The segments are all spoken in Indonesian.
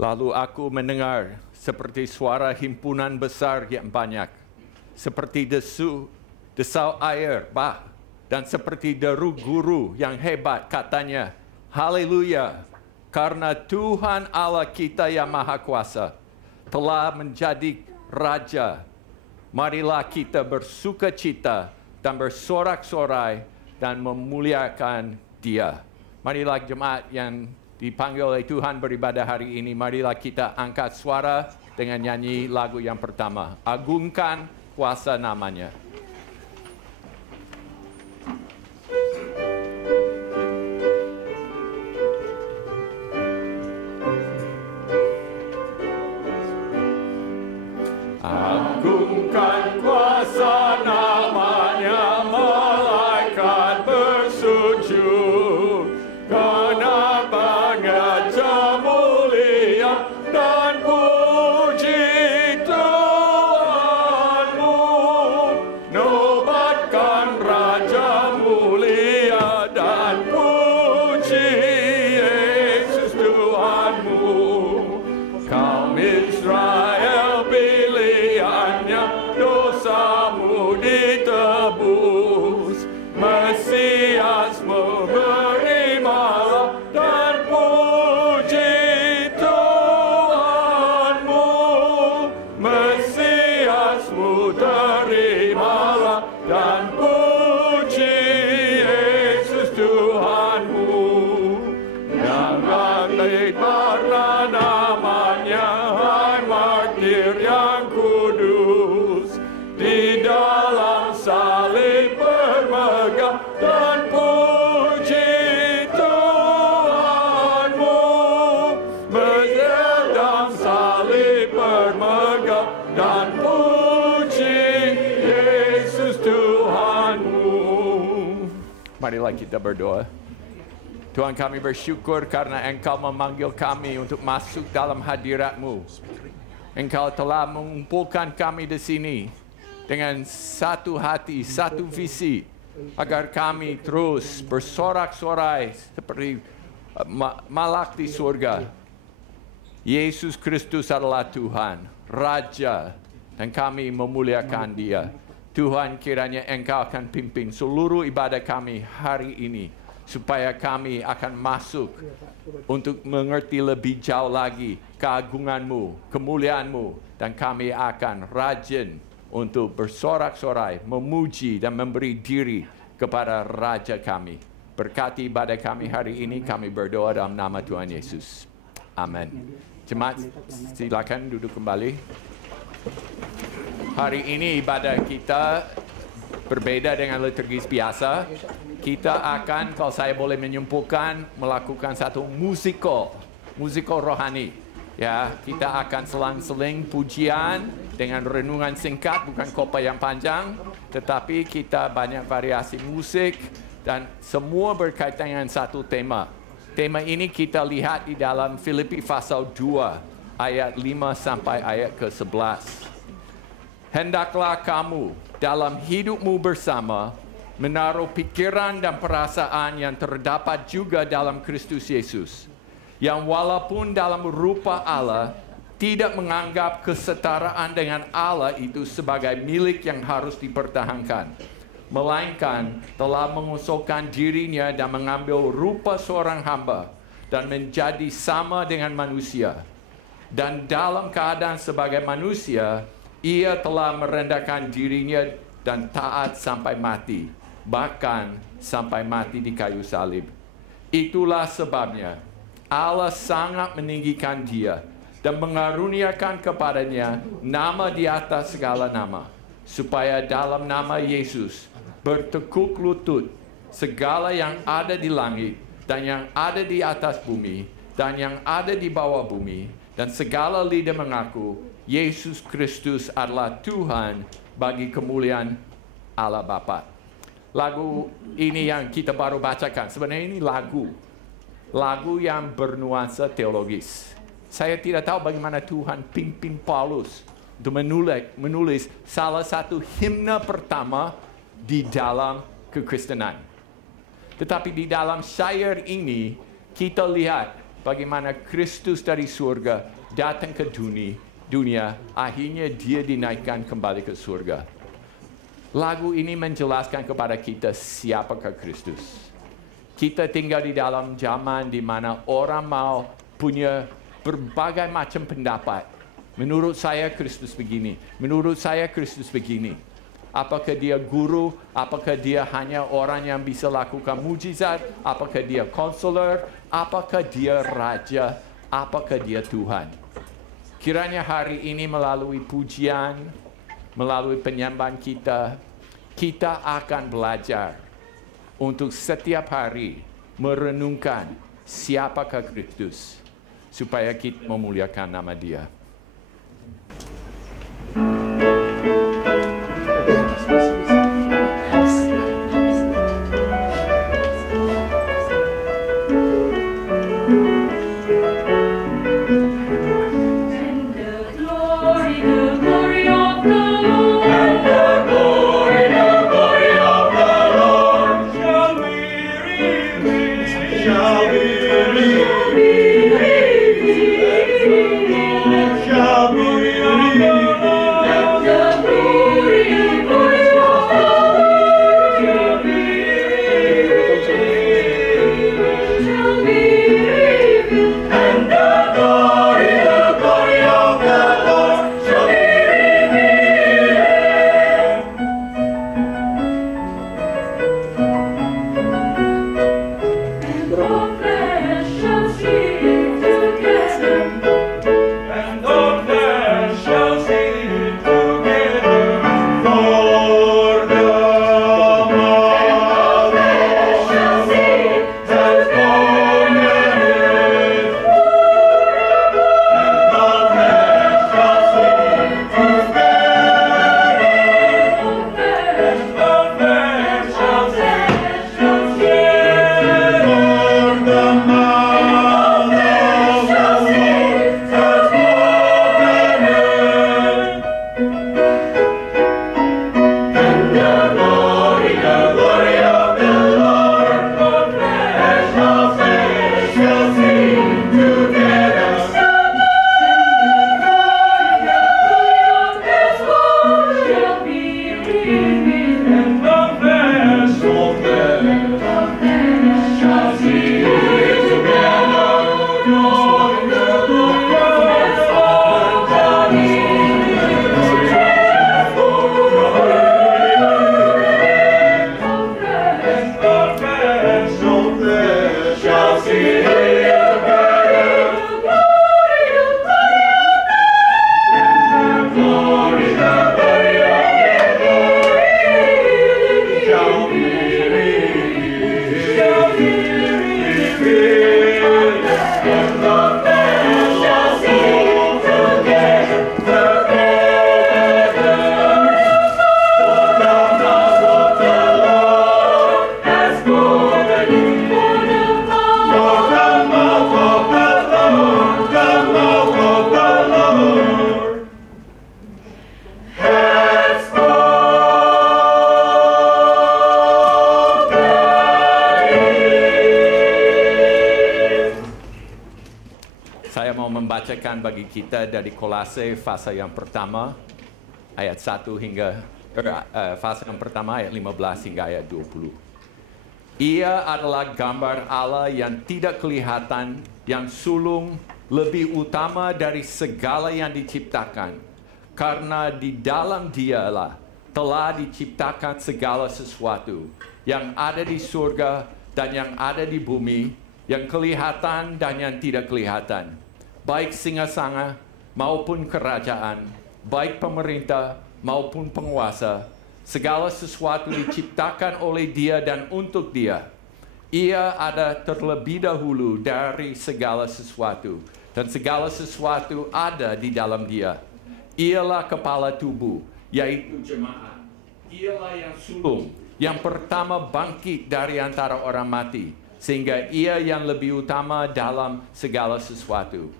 Lalu aku mendengar seperti suara himpunan besar yang banyak, seperti desau air bah, dan seperti deru guru yang hebat, katanya, Haleluya, karena Tuhan Allah kita yang Maha Kuasa telah menjadi Raja. Marilah kita bersukacita dan bersorak-sorai dan memuliakan Dia. Marilah jemaat yang dipanggil oleh Tuhan beribadah hari ini, marilah kita angkat suara dengan nyanyi lagu yang pertama. Agungkan kuasa namanya. Agungkan kuasa namanya, malaikat bersujud, karena bangga mulia dan puji Tuhanmu. Nobatkan Raja mulia dan puji Yesus Tuhanmu. Kaum Israel pilihannya, dosamu ditebus. Mesiasmu berimalah dan puji Tuhanmu. Mesiasmu terimalah dan puji Yesus Tuhanmu. Jangan karena namanya, hai martir yang kudus, di dalam salib bermegah dan puji Tuhanmu. Dalam salib bermegah dan puji Yesus Tuhanmu. Marilah kita berdoa. Tuhan, kami bersyukur karena Engkau memanggil kami untuk masuk dalam hadirat-Mu. Engkau telah mengumpulkan kami di sini dengan satu hati, satu visi, agar kami terus bersorak-sorai seperti malak di surga. Yesus Kristus adalah Tuhan, Raja, dan kami memuliakan Dia. Tuhan, kiranya Engkau akan pimpin seluruh ibadah kami hari ini, supaya kami akan masuk untuk mengerti lebih jauh lagi keagungan-Mu, kemuliaan-Mu, dan kami akan rajin untuk bersorak-sorai, memuji dan memberi diri kepada Raja kami. Berkati ibadah kami hari ini, kami berdoa dalam nama Tuhan Yesus. Amin. Jemaat, silakan duduk kembali. Hari ini ibadah kita berbeda dengan liturgi biasa. Kita akan, kalau saya boleh menyimpulkan, melakukan satu musikal rohani. Ya, kita akan selang-seling pujian dengan renungan singkat, bukan khotbah yang panjang, tetapi kita banyak variasi musik dan semua berkaitan dengan satu tema. Tema ini kita lihat di dalam Filipi pasal 2 ayat 5 sampai ayat ke-11. Hendaklah kamu dalam hidupmu bersama menaruh pikiran dan perasaan yang terdapat juga dalam Kristus Yesus, yang walaupun dalam rupa Allah, tidak menganggap kesetaraan dengan Allah itu sebagai milik yang harus dipertahankan, melainkan telah mengusulkan dirinya dan mengambil rupa seorang hamba dan menjadi sama dengan manusia. Dan dalam keadaan sebagai manusia, Ia telah merendahkan dirinya dan taat sampai mati, bahkan sampai mati di kayu salib. Itulah sebabnya Allah sangat meninggikan Dia dan mengaruniakan kepadanya nama di atas segala nama, supaya dalam nama Yesus bertekuk lutut segala yang ada di langit dan yang ada di atas bumi dan yang ada di bawah bumi, dan segala lidah mengaku Yesus Kristus adalah Tuhan, bagi kemuliaan Allah Bapa. Lagu ini yang kita baru bacakan, sebenarnya ini lagu yang bernuansa teologis. Saya tidak tahu bagaimana Tuhan pimpin Paulus untuk menulis salah satu himne pertama di dalam kekristenan. Tetapi di dalam syair ini kita lihat bagaimana Kristus dari surga datang ke dunia, akhirnya dia dinaikkan kembali ke surga. Lagu ini menjelaskan kepada kita siapakah Kristus. Kita tinggal di dalam zaman di mana orang mau punya berbagai macam pendapat. Menurut saya Kristus begini, menurut saya Kristus begini. Apakah dia guru? Apakah dia hanya orang yang bisa lakukan mujizat? Apakah dia konselor? Apakah dia raja? Apakah dia Tuhan? Kiranya hari ini melalui pujian, melalui penyembahan kita akan belajar untuk setiap hari merenungkan siapakah Kristus, supaya kita memuliakan nama Dia. Membacakan bagi kita dari Kolose fase yang pertama ayat 1 hingga fase yang pertama ayat 15 hingga ayat 20. Ia adalah gambar Allah yang tidak kelihatan, yang sulung, lebih utama dari segala yang diciptakan. Karena di dalam Dialah telah diciptakan segala sesuatu yang ada di surga dan yang ada di bumi, yang kelihatan dan yang tidak kelihatan, baik singasana maupun kerajaan, baik pemerintah maupun penguasa. Segala sesuatu diciptakan oleh Dia dan untuk Dia. Ia ada terlebih dahulu dari segala sesuatu, dan segala sesuatu ada di dalam Dia. Ialah kepala tubuh, yaitu jemaat. Ialah yang sulung, yang pertama bangkit dari antara orang mati, sehingga Ia yang lebih utama dalam segala sesuatu.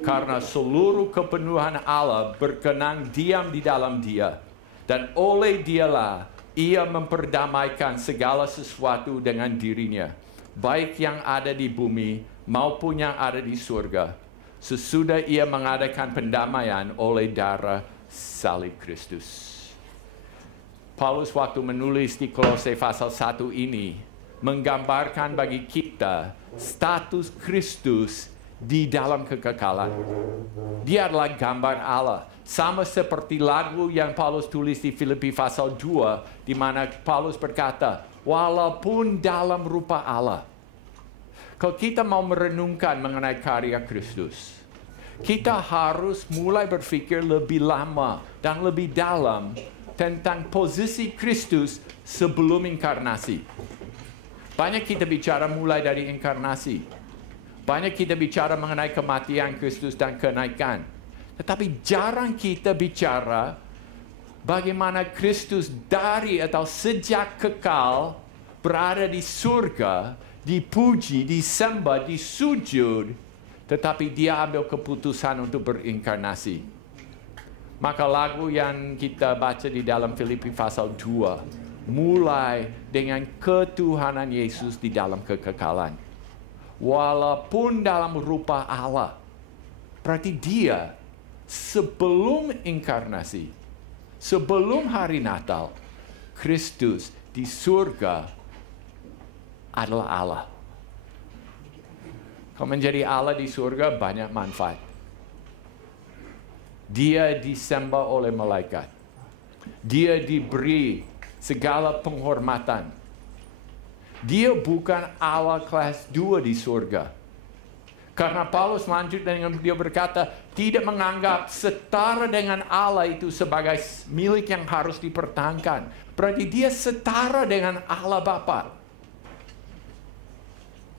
Karena seluruh kepenuhan Allah berkenan diam di dalam Dia, dan oleh Dialah Ia memperdamaikan segala sesuatu dengan dirinya, baik yang ada di bumi maupun yang ada di surga, sesudah ia mengadakan pendamaian oleh darah salib Kristus. Paulus waktu menulis di Kolose pasal 1 ini, menggambarkan bagi kita status Kristus di dalam kekekalan. Dia adalah gambar Allah. Sama seperti lagu yang Paulus tulis di Filipi pasal 2, di mana Paulus berkata, walaupun dalam rupa Allah. Kalau kita mau merenungkan mengenai karya Kristus, kita harus mulai berpikir lebih lama dan lebih dalam tentang posisi Kristus sebelum inkarnasi. Banyak kita bicara mulai dari inkarnasi. Banyak kita bicara mengenai kematian Kristus dan kenaikan. Tetapi jarang kita bicara bagaimana Kristus dari atau sejak kekal berada di surga, dipuji, disembah, disujud, tetapi dia ambil keputusan untuk berinkarnasi. Maka lagu yang kita baca di dalam Filipi pasal 2 mulai dengan ketuhanan Yesus di dalam kekekalan. Walaupun dalam rupa Allah, berarti dia sebelum inkarnasi, sebelum hari Natal, Kristus di surga adalah Allah. Kalau menjadi Allah di surga banyak manfaat. Dia disembah oleh malaikat. Dia diberi segala penghormatan. Dia bukan Allah kelas 2 di surga. Karena Paulus lanjut dengan dia berkata, tidak menganggap setara dengan Allah itu sebagai milik yang harus dipertahankan. Berarti dia setara dengan Allah Bapa.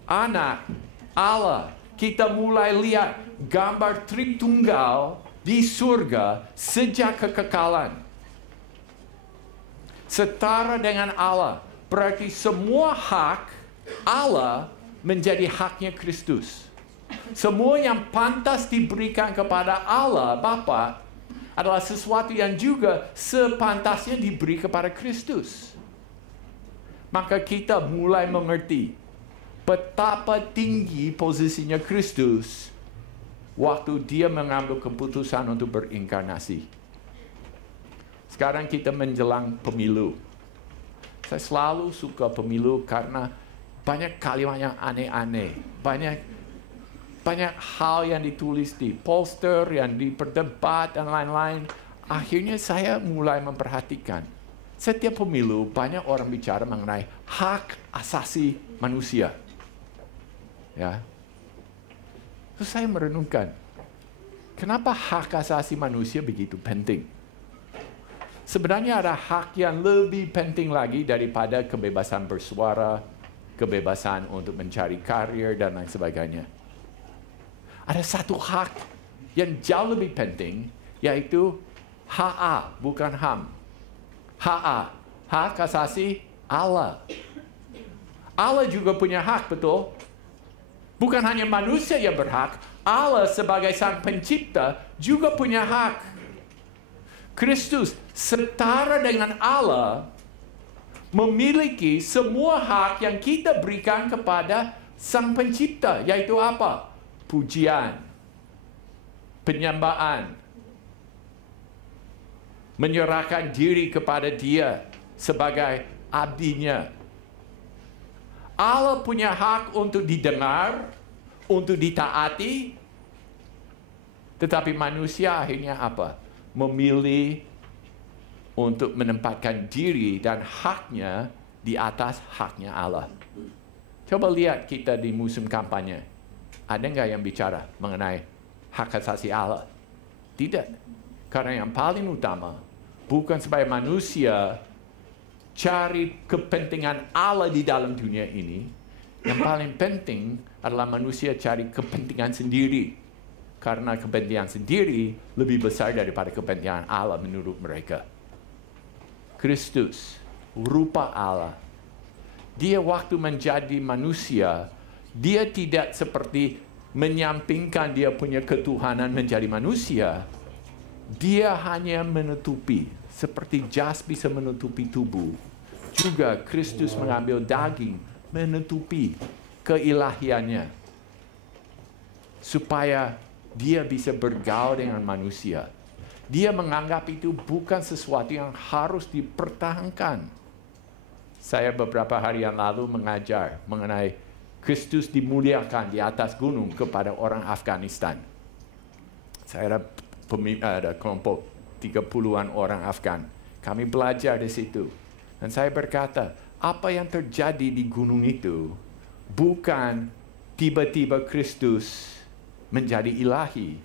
Anak, Allah, kita mulai lihat gambar Tritunggal di surga sejak kekekalan. Setara dengan Allah. Berarti semua hak Allah menjadi haknya Kristus. Semua yang pantas diberikan kepada Allah Bapa adalah sesuatu yang juga sepantasnya diberi kepada Kristus. Maka kita mulai mengerti betapa tinggi posisinya Kristus waktu dia mengambil keputusan untuk berinkarnasi. Sekarang kita menjelang pemilu. Saya selalu suka pemilu karena banyak kalimat yang aneh-aneh. Banyak hal yang ditulis di poster, yang diperdebat, dan lain-lain. Akhirnya saya mulai memperhatikan. Setiap pemilu banyak orang bicara mengenai hak asasi manusia. Ya. Terus saya merenungkan, kenapa hak asasi manusia begitu penting? Sebenarnya ada hak yang lebih penting lagi daripada kebebasan bersuara, kebebasan untuk mencari karir, dan lain sebagainya. Ada satu hak yang jauh lebih penting, yaitu HA, bukan HAM. HA, hak asasi Allah. Allah juga punya hak, betul? Bukan hanya manusia yang berhak, Allah sebagai sang pencipta juga punya hak. Kristus setara dengan Allah memiliki semua hak yang kita berikan kepada sang pencipta, yaitu apa? Pujian, penyembahan, menyerahkan diri kepada dia sebagai abdinya. Allah punya hak untuk didengar, untuk ditaati, tetapi manusia akhirnya apa? Memilih untuk menempatkan diri dan haknya di atas haknya Allah. Coba lihat kita di musim kampanye. Ada nggak yang bicara mengenai hak asasi Allah? Tidak. Karena yang paling utama, bukan supaya manusia cari kepentingan Allah di dalam dunia ini. Yang paling penting adalah manusia cari kepentingan sendiri. Karena kepentingan sendiri lebih besar daripada kepentingan Allah menurut mereka. Kristus, rupa Allah. Dia waktu menjadi manusia, dia tidak seperti menyampingkan dia punya ketuhanan menjadi manusia. Dia hanya menutupi, seperti jas bisa menutupi tubuh. Juga Kristus mengambil daging, menutupi keilahiannya. supaya dia bisa bergaul dengan manusia. Dia menganggap itu bukan sesuatu yang harus dipertahankan. Saya beberapa hari yang lalu mengajar mengenai Kristus dimuliakan di atas gunung kepada orang Afghanistan. Saya ada kelompok 30-an orang Afgan. Kami belajar di situ. Dan saya berkata, apa yang terjadi di gunung itu bukan tiba-tiba Kristus menjadi ilahi.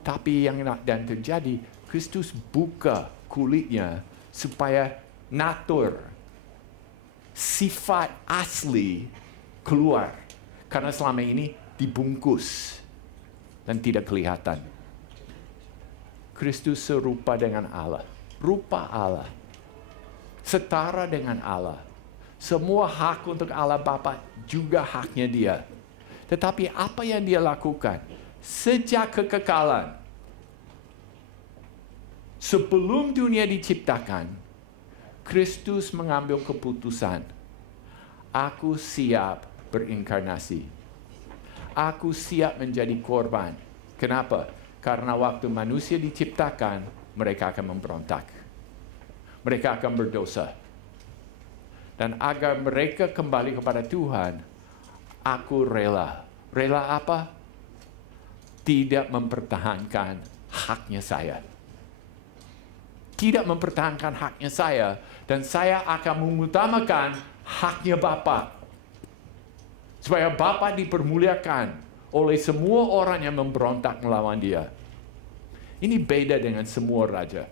Tapi yang terjadi, Kristus buka kulitnya supaya natur, sifat asli keluar. Karena selama ini dibungkus dan tidak kelihatan. Kristus serupa dengan Allah. Rupa Allah. Setara dengan Allah. Semua hak untuk Allah Bapa juga haknya dia. Tetapi apa yang dia lakukan? Sejak kekekalan, sebelum dunia diciptakan, Kristus mengambil keputusan. Aku siap berinkarnasi. Aku siap menjadi korban. Kenapa? Karena waktu manusia diciptakan, mereka akan memberontak. Mereka akan berdosa. Dan agar mereka kembali kepada Tuhan, aku rela. Rela apa? Tidak mempertahankan haknya saya. Tidak mempertahankan haknya saya. Dan saya akan mengutamakan haknya Bapa. Supaya Bapa dipermuliakan oleh semua orang yang memberontak melawan dia. Ini beda dengan semua raja.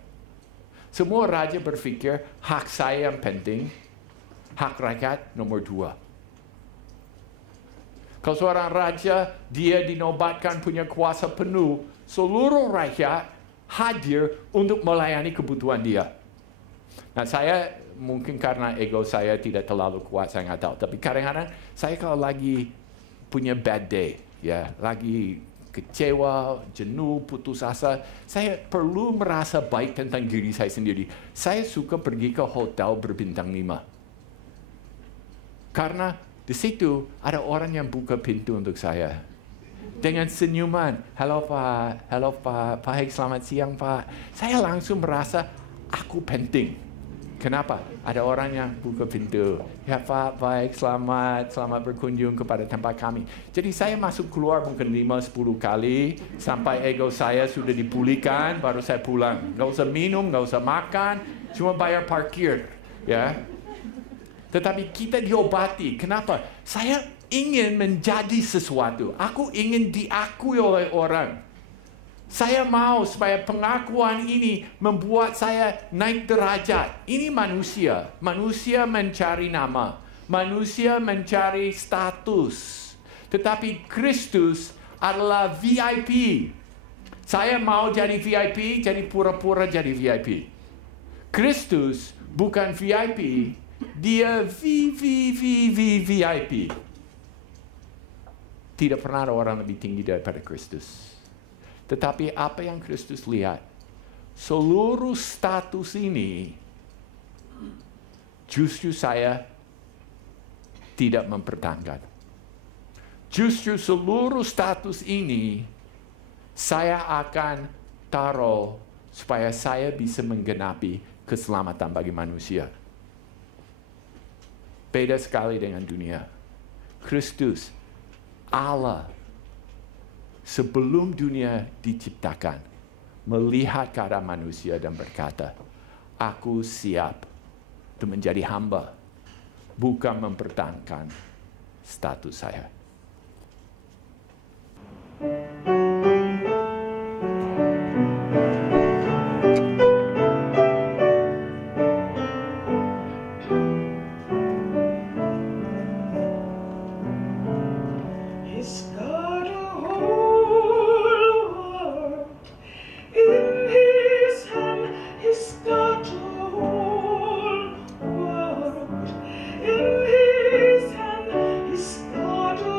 Semua raja berpikir hak saya yang penting, hak rakyat nomor 2. Kalau seorang raja, dia dinobatkan punya kuasa penuh, seluruh rakyat hadir untuk melayani kebutuhan dia. Nah, saya mungkin karena ego saya tidak terlalu kuat, saya nggak tahu. Tapi kadang-kadang saya kalau lagi punya bad day, ya, lagi kecewa, jenuh, putus asa, saya perlu merasa baik tentang diri saya sendiri. Saya suka pergi ke hotel berbintang 5. Karena di situ ada orang yang buka pintu untuk saya. Dengan senyuman, halo Pak, baik, selamat siang Pak. Saya langsung merasa aku penting. Kenapa? Ada orang yang buka pintu. Ya Pak, baik, selamat berkunjung kepada tempat kami. Jadi saya masuk keluar mungkin 5-10 kali, sampai ego saya sudah dipulihkan, baru saya pulang. Nggak usah minum, nggak usah makan, cuma bayar parkir. Ya. Tetapi kita diobati. Kenapa? Saya ingin menjadi sesuatu. Aku ingin diakui oleh orang. Saya mau supaya pengakuan ini membuat saya naik derajat. Ini manusia. Manusia mencari nama. Manusia mencari status. Tetapi Kristus adalah VIP. Saya mau jadi VIP, jadi pura-pura jadi VIP. Kristus bukan VIP. Dia VIP. Tidak pernah ada orang lebih tinggi daripada Kristus. Tetapi apa yang Kristus lihat? Seluruh status ini justru saya tidak mempertahankan. Justru seluruh status ini saya akan taruh supaya saya bisa menggenapi keselamatan bagi manusia. Beda sekali dengan dunia. Kristus, Allah, sebelum dunia diciptakan, melihat keadaan manusia dan berkata, aku siap untuk menjadi hamba, bukan mempertahankan status saya. God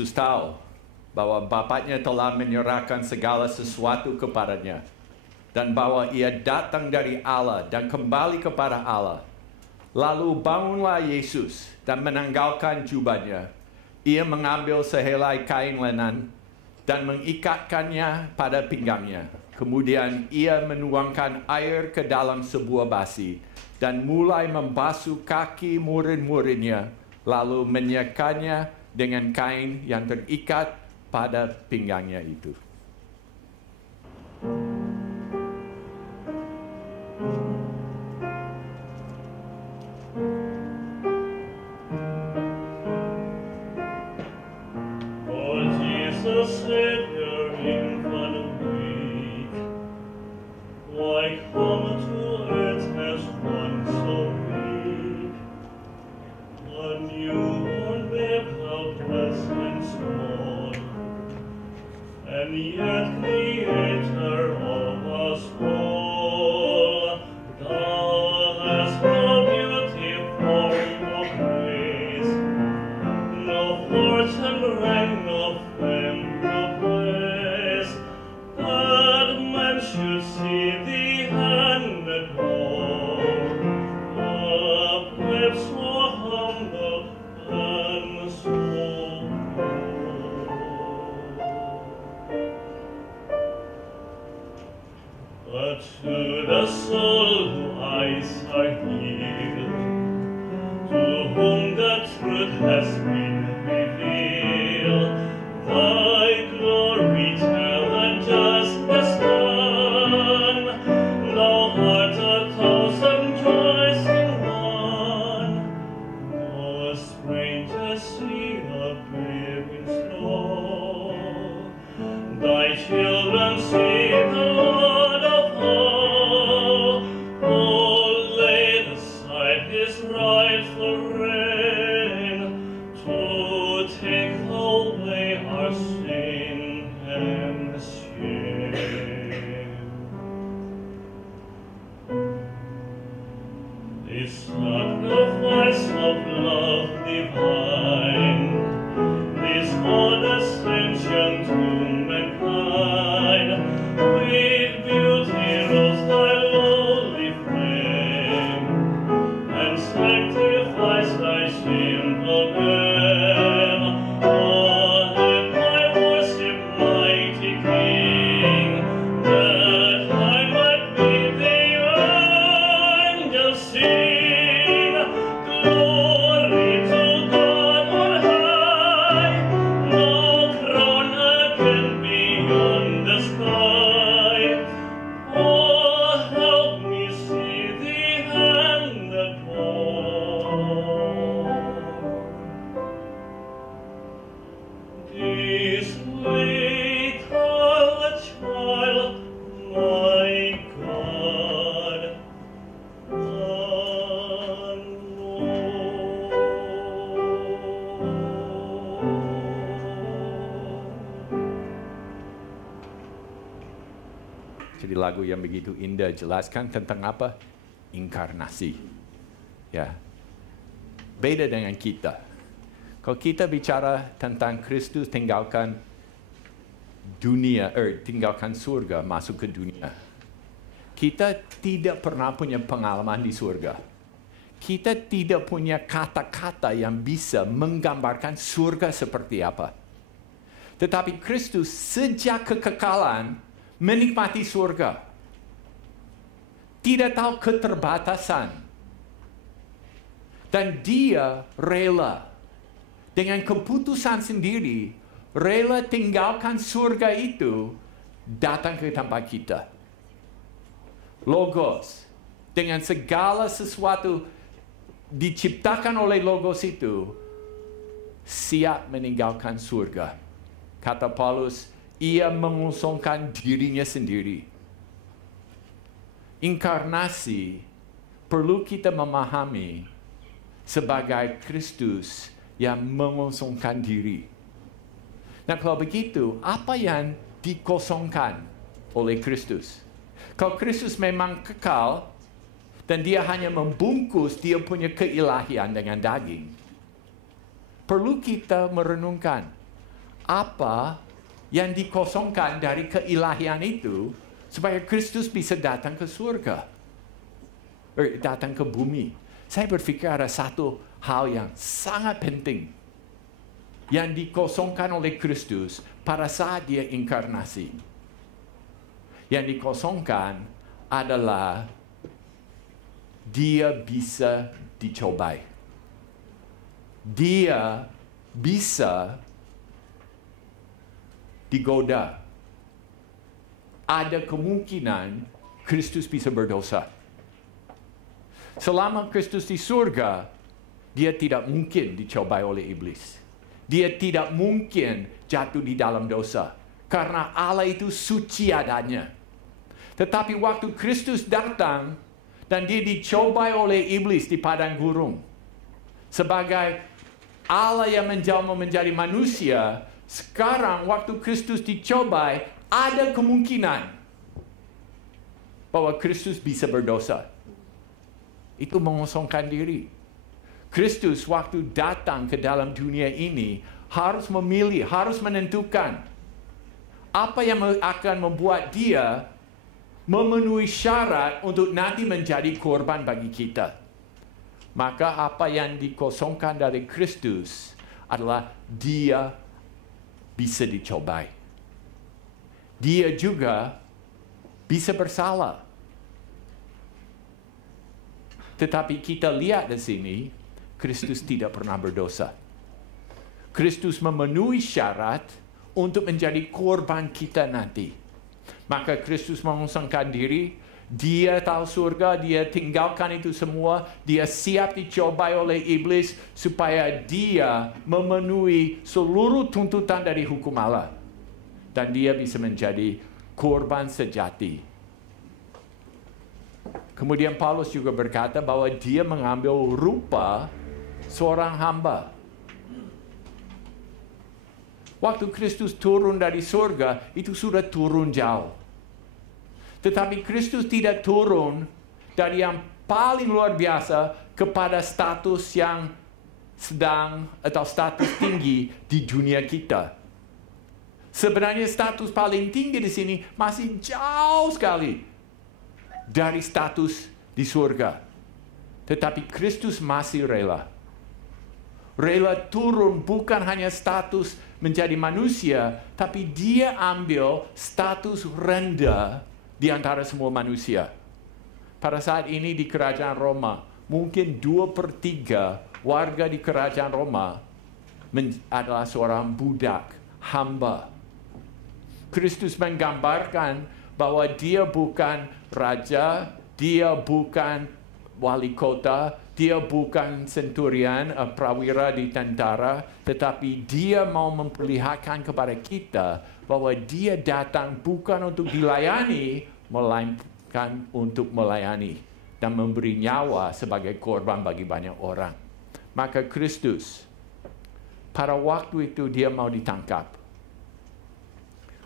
Yesus tahu bahwa Bapaknya telah menyerahkan segala sesuatu kepadanya, dan bahwa ia datang dari Allah dan kembali kepada Allah. Lalu bangunlah Yesus dan menanggalkan jubahnya. Ia mengambil sehelai kain lenan dan mengikatkannya pada pinggangnya. Kemudian ia menuangkan air ke dalam sebuah basi dan mulai membasuh kaki murid-muridnya, lalu menyekanya dengan kain yang terikat pada pinggangnya itu. Jadi lagu yang begitu indah jelaskan tentang apa? Inkarnasi. Ya. Beda dengan kita. Kalau kita bicara tentang Kristus tinggalkan dunia, tinggalkan surga, masuk ke dunia. Kita tidak pernah punya pengalaman di surga. Kita tidak punya kata-kata yang bisa menggambarkan surga seperti apa. Tetapi Kristus sejak kekekalan menikmati surga. Tidak tahu keterbatasan. Dan dia rela. Dengan keputusan sendiri, rela tinggalkan surga itu, datang ke tempat kita. Logos. Dengan segala sesuatu diciptakan oleh Logos itu, siap meninggalkan surga. Kata Paulus, ia mengosongkan dirinya sendiri. Inkarnasi perlu kita memahami sebagai Kristus yang mengosongkan diri. Nah, kalau begitu, apa yang dikosongkan oleh Kristus? Kalau Kristus memang kekal dan dia hanya membungkus dia punya keilahian dengan daging, perlu kita merenungkan apa yang dikosongkan dari keilahian itu supaya Kristus bisa datang ke surga, datang ke bumi. Saya berpikir ada satu hal yang sangat penting yang dikosongkan oleh Kristus pada saat dia inkarnasi. Yang dikosongkan adalah dia bisa dicobai. Dia bisa digoda. Ada kemungkinan Kristus bisa berdosa. Selama Kristus di surga, dia tidak mungkin dicobai oleh iblis. Dia tidak mungkin jatuh di dalam dosa. Karena Allah itu suci adanya. Tetapi waktu Kristus datang dan dia dicobai oleh iblis di padang gurun. Sebagai Allah yang menjelma menjadi manusia, sekarang waktu Kristus dicobai, ada kemungkinan bahwa Kristus bisa berdosa. Itu mengosongkan diri. Kristus waktu datang ke dalam dunia ini harus memilih, harus menentukan apa yang akan membuat dia memenuhi syarat untuk nanti menjadi korban bagi kita. Maka apa yang dikosongkan dari Kristus adalah dia bisa dicobai. Dia juga bisa bersalah. Tetapi kita lihat di sini, Kristus tidak pernah berdosa. Kristus memenuhi syarat untuk menjadi korban kita nanti. Maka Kristus mengosongkan diri, dia tahu surga, dia tinggalkan itu semua, dia siap dicobai oleh iblis supaya dia memenuhi seluruh tuntutan dari hukum Allah. Dan dia bisa menjadi korban sejati. Kemudian Paulus juga berkata bahwa dia mengambil rupa seorang hamba. Waktu Kristus turun dari surga, itu sudah turun jauh. Tetapi Kristus tidak turun dari yang paling luar biasa kepada status yang sedang atau status tinggi di dunia kita. Sebenarnya status paling tinggi di sini masih jauh sekali dari status di surga. Tetapi Kristus masih rela turun bukan hanya status menjadi manusia, tapi dia ambil status rendah di antara semua manusia. Pada saat ini di kerajaan Roma, mungkin 2/3 warga di kerajaan Roma adalah seorang budak, hamba. Kristus menggambarkan bahwa dia bukan raja, dia bukan wali kota, dia bukan centurion, prawira di tentara, tetapi dia mau memperlihatkan kepada kita bahwa dia datang bukan untuk dilayani, melainkan untuk melayani dan memberi nyawa sebagai korban bagi banyak orang. Maka Kristus, pada waktu itu dia mau ditangkap.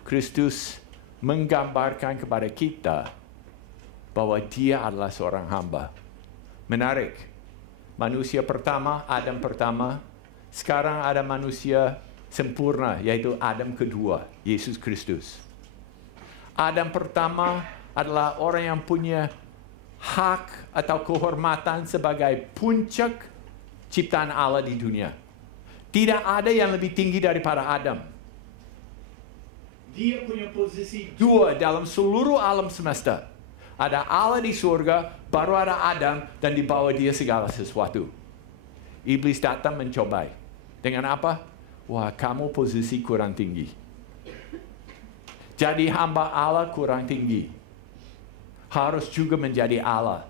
Kristus menggambarkan kepada kita bahwa dia adalah seorang hamba. Menarik. Manusia pertama, Adam pertama. Sekarang ada manusia sempurna, yaitu Adam kedua, Yesus Kristus. Adam pertama adalah orang yang punya hak atau kehormatan sebagai puncak ciptaan Allah di dunia. Tidak ada yang lebih tinggi daripada Adam. Dia punya posisi 2 dalam seluruh alam semesta. Ada Allah di surga, baru ada Adam, dan di bawah dia segala sesuatu. Iblis datang mencobai. Dengan apa? Wah, kamu posisi kurang tinggi. Jadi hamba Allah kurang tinggi. Harus juga menjadi Allah.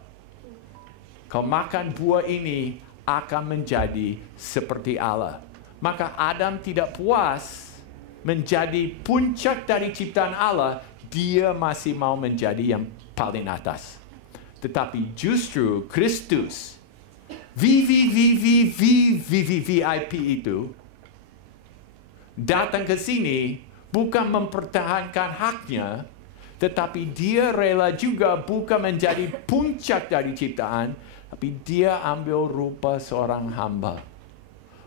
Kalau makan buah ini, akan menjadi seperti Allah. Maka Adam tidak puas menjadi puncak dari ciptaan Allah, dia masih mau menjadi yang paling atas. Tetapi justru Kristus, VIP itu, datang ke sini bukan mempertahankan haknya, tetapi dia rela juga bukan menjadi puncak dari ciptaan, tapi dia ambil rupa seorang hamba.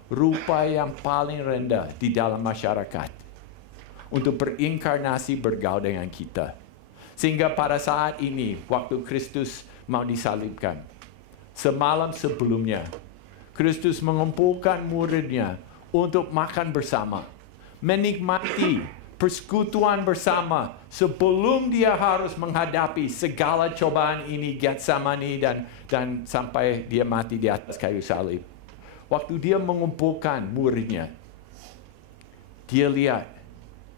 rupa yang paling rendah di dalam masyarakat untuk berinkarnasi bergaul dengan kita. Sehingga pada saat ini, waktu Kristus mau disalibkan, semalam sebelumnya, Kristus mengumpulkan muridnya untuk makan bersama, menikmati persekutuan bersama sebelum dia harus menghadapi segala cobaan ini, Getsemani dan sampai dia mati di atas kayu salib. Waktu dia mengumpulkan muridnya, dia lihat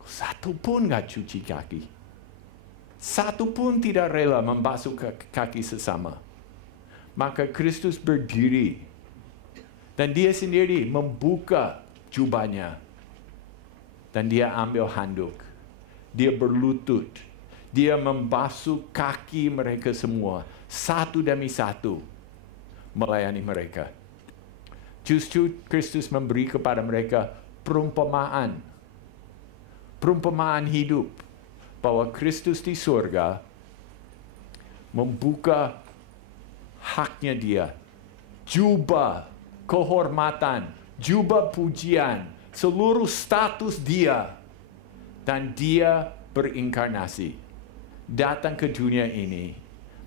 satu pun nggak cuci kaki, satu pun tidak rela membasuh kaki sesama. Maka Kristus berdiri dan dia sendiri membuka jubahnya. Dan dia ambil handuk. Dia berlutut. Dia membasuh kaki mereka semua. Satu demi satu. Melayani mereka. Justru Kristus memberi kepada mereka perumpamaan. Perumpamaan hidup. Bahwa Kristus di surga membuka haknya dia. Jubah kehormatan. Jubah pujian. Seluruh status dia. Dan dia berinkarnasi. Datang ke dunia ini.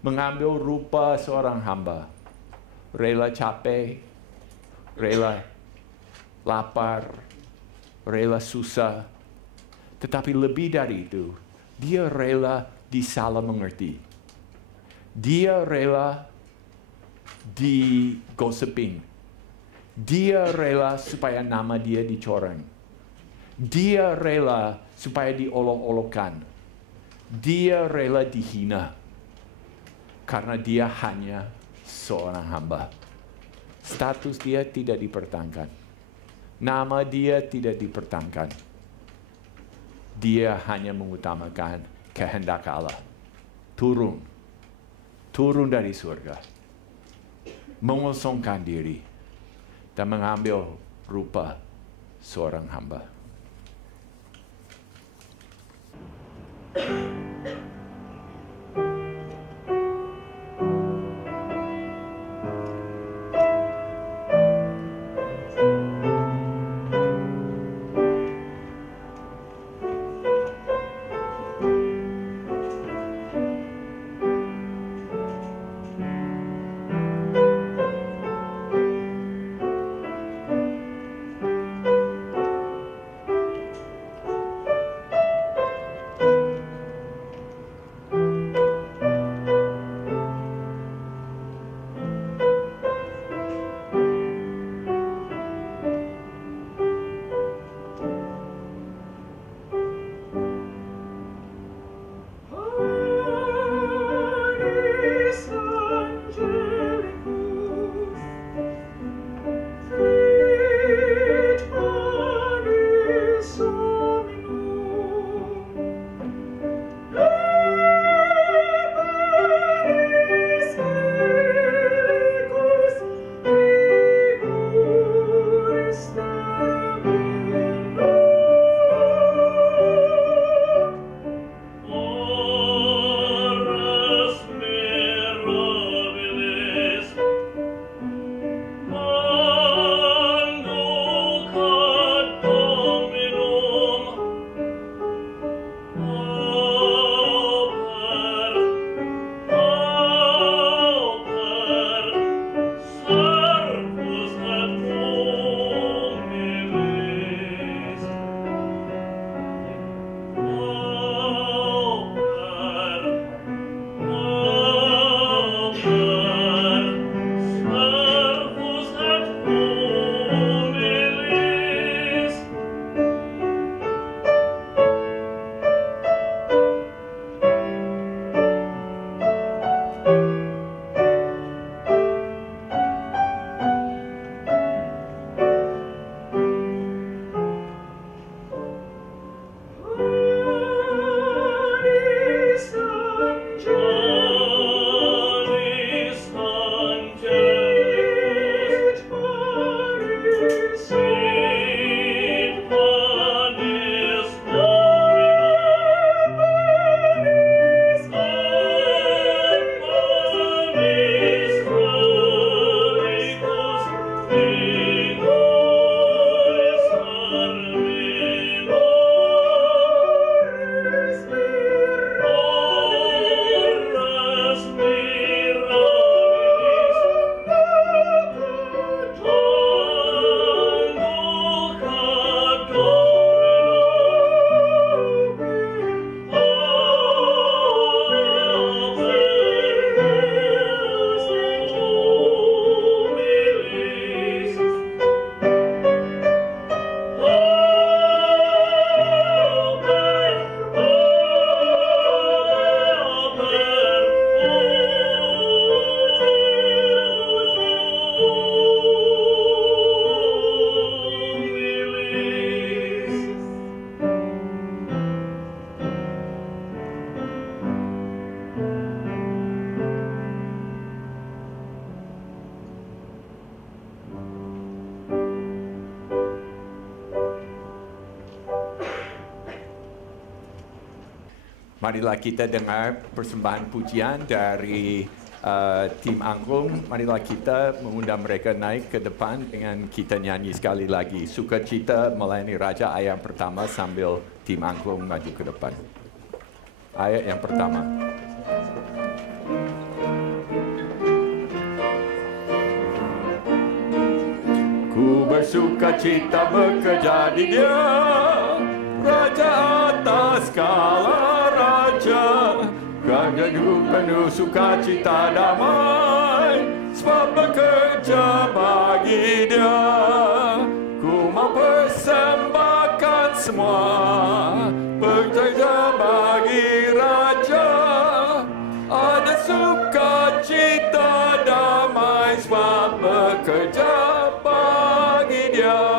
Mengambil rupa seorang hamba. Rela capek. Rela lapar. Rela susah. Tetapi lebih dari itu. Dia rela disalah mengerti. Dia rela digosipin. Dia rela supaya nama dia dicoreng. Dia rela supaya diolok-olokkan. Dia rela dihina. Karena dia hanya seorang hamba. Status dia tidak dipertahankan. Nama dia tidak dipertahankan. Dia hanya mengutamakan kehendak Allah. Turun dari surga. Mengosongkan diri. Dan mengambil rupa seorang hamba. Marilah kita dengar persembahan pujian dari tim angklung. Marilah kita mengundang mereka naik ke depan dengan kita nyanyi sekali lagi. Sukacita melayani Raja, ayat yang pertama, sambil tim angklung maju ke depan. Ayat yang pertama. Ku bersukacita bekerja di Dia, Raja atas segala raja. Kerana hidup penuh sukacita damai, sebab bekerja bagi Dia. Ku mau persembahkan semua, bekerja bagi Raja. Ada sukacita damai, sebab bekerja bagi Dia.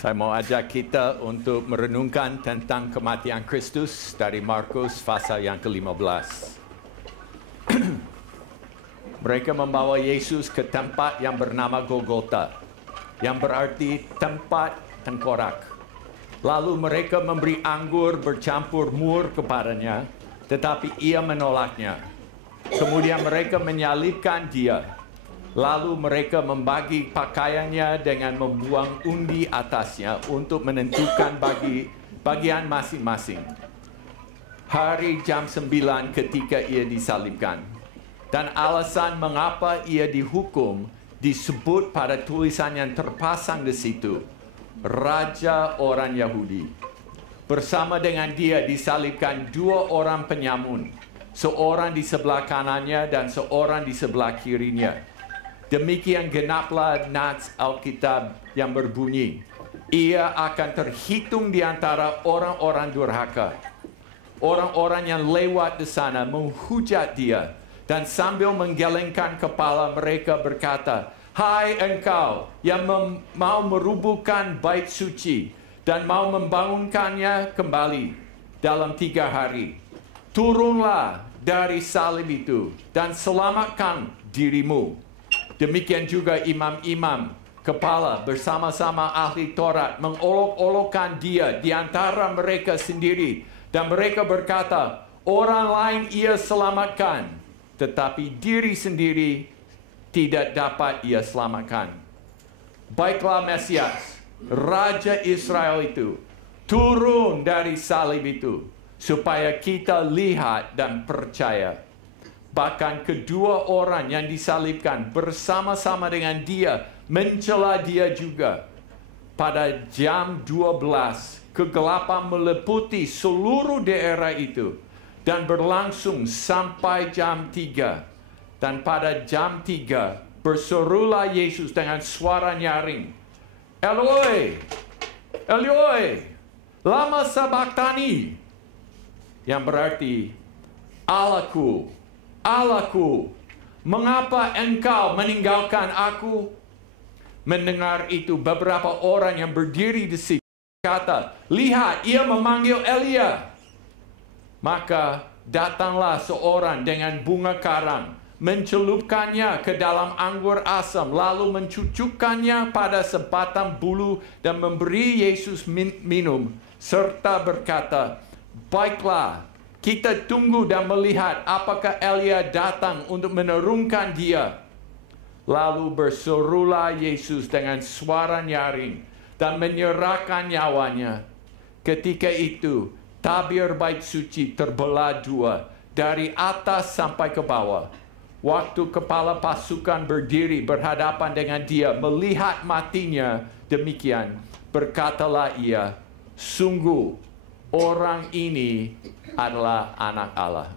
Saya mau ajak kita untuk merenungkan tentang kematian Kristus dari Markus pasal yang ke-15. Mereka membawa Yesus ke tempat yang bernama Golgota, yang berarti tempat tengkorak. Lalu mereka memberi anggur bercampur mur kepadanya, tetapi ia menolaknya. Kemudian mereka menyalibkan Dia. Lalu mereka membagi pakaiannya dengan membuang undi atasnya untuk menentukan bagian masing-masing. Hari jam 9 ketika ia disalibkan. Dan alasan mengapa ia dihukum disebut pada tulisan yang terpasang di situ. Raja orang Yahudi. Bersama dengan dia disalibkan 2 orang penyamun, seorang di sebelah kanannya dan seorang di sebelah kirinya. Demikian genaplah nats Alkitab yang berbunyi, ia akan terhitung di antara orang-orang durhaka. Orang-orang yang lewat di sana menghujat dia dan sambil menggelengkan kepala mereka berkata, hai engkau yang mau merubuhkan bait suci dan mau membangunkannya kembali dalam 3 hari. Turunlah dari salib itu dan selamatkan dirimu. Demikian juga imam-imam kepala bersama-sama ahli Taurat mengolok-olokkan dia di antara mereka sendiri. Dan mereka berkata, orang lain ia selamatkan, tetapi diri sendiri tidak dapat ia selamatkan. Baiklah Mesias, Raja Israel itu, turun dari salib itu, supaya kita lihat dan percaya. Bahkan kedua orang yang disalibkan bersama-sama dengan dia, mencela dia juga. Pada jam 12, kegelapan meliputi seluruh daerah itu, dan berlangsung sampai jam 3. Dan pada jam 3, berserulah Yesus dengan suara nyaring, Eloi, Eloi, lama sabachthani, yang berarti, Allahku, Allahku, mengapa engkau meninggalkan aku? Mendengar itu, beberapa orang yang berdiri di situ kata, lihat, ia memanggil Elia. Maka datanglah seorang dengan bunga karang, mencelupkannya ke dalam anggur asam, lalu mencucukkannya pada sebatang bulu dan memberi Yesus minum, serta berkata, baiklah, kita tunggu dan melihat apakah Elia datang untuk menurunkan dia. Lalu berserulah Yesus dengan suara nyaring dan menyerahkan nyawanya. Ketika itu, tabir bait suci terbelah 2 dari atas sampai ke bawah. Waktu kepala pasukan berdiri berhadapan dengan dia, melihat matinya demikian, berkatalah ia, sungguh orang ini adalah anak Allah.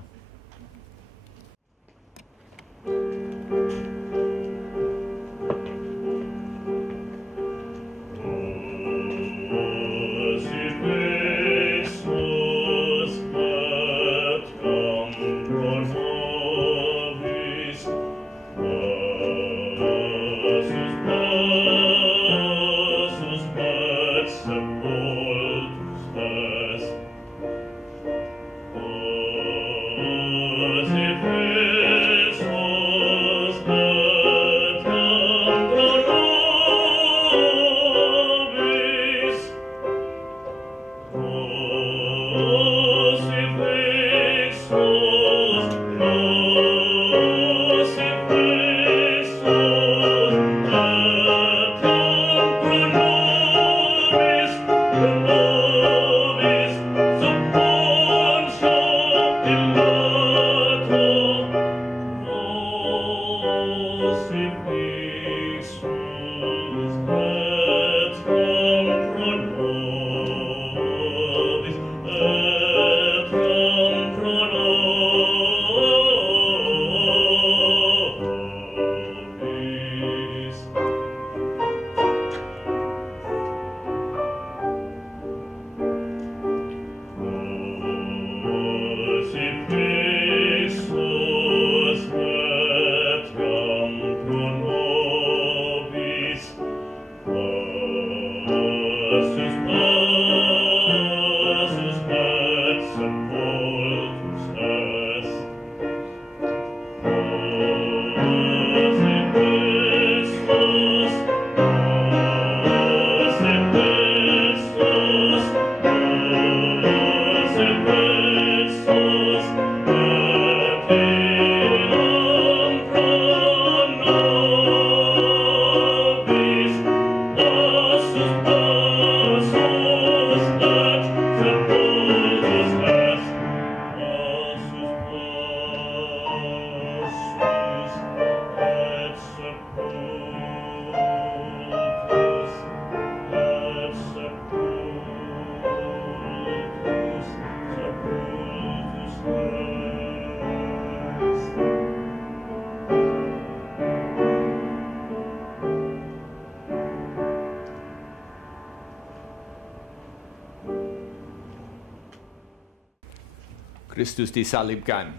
Kristus disalibkan.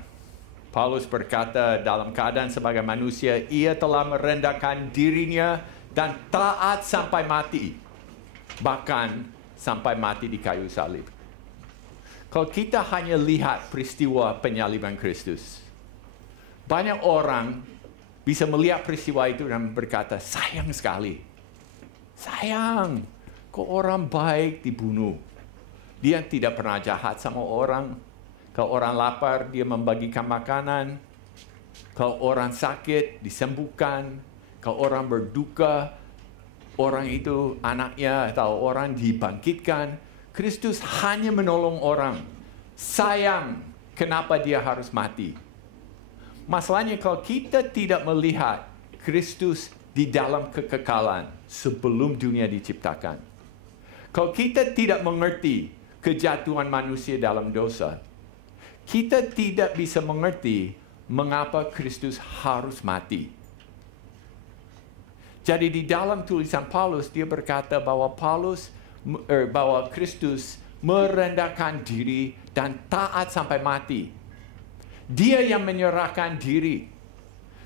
Paulus berkata dalam keadaan sebagai manusia, ia telah merendahkan dirinya dan taat sampai mati. Bahkan sampai mati di kayu salib. Kalau kita hanya lihat peristiwa penyaliban Kristus, banyak orang bisa melihat peristiwa itu dan berkata, sayang sekali. Sayang, kok orang baik dibunuh. Dia tidak pernah jahat sama orang. Kalau orang lapar, dia membagikan makanan. Kalau orang sakit, disembuhkan. Kalau orang berduka, orang itu anaknya atau orang dibangkitkan. Kristus hanya menolong orang. Sayang, kenapa dia harus mati? Masalahnya kalau kita tidak melihat Kristus di dalam kekekalan sebelum dunia diciptakan. Kalau kita tidak mengerti kejatuhan manusia dalam dosa, kita tidak bisa mengerti mengapa Kristus harus mati. Jadi di dalam tulisan Paulus, dia berkata bahwa bahwa Kristus merendahkan diri dan taat sampai mati. Dia yang menyerahkan diri.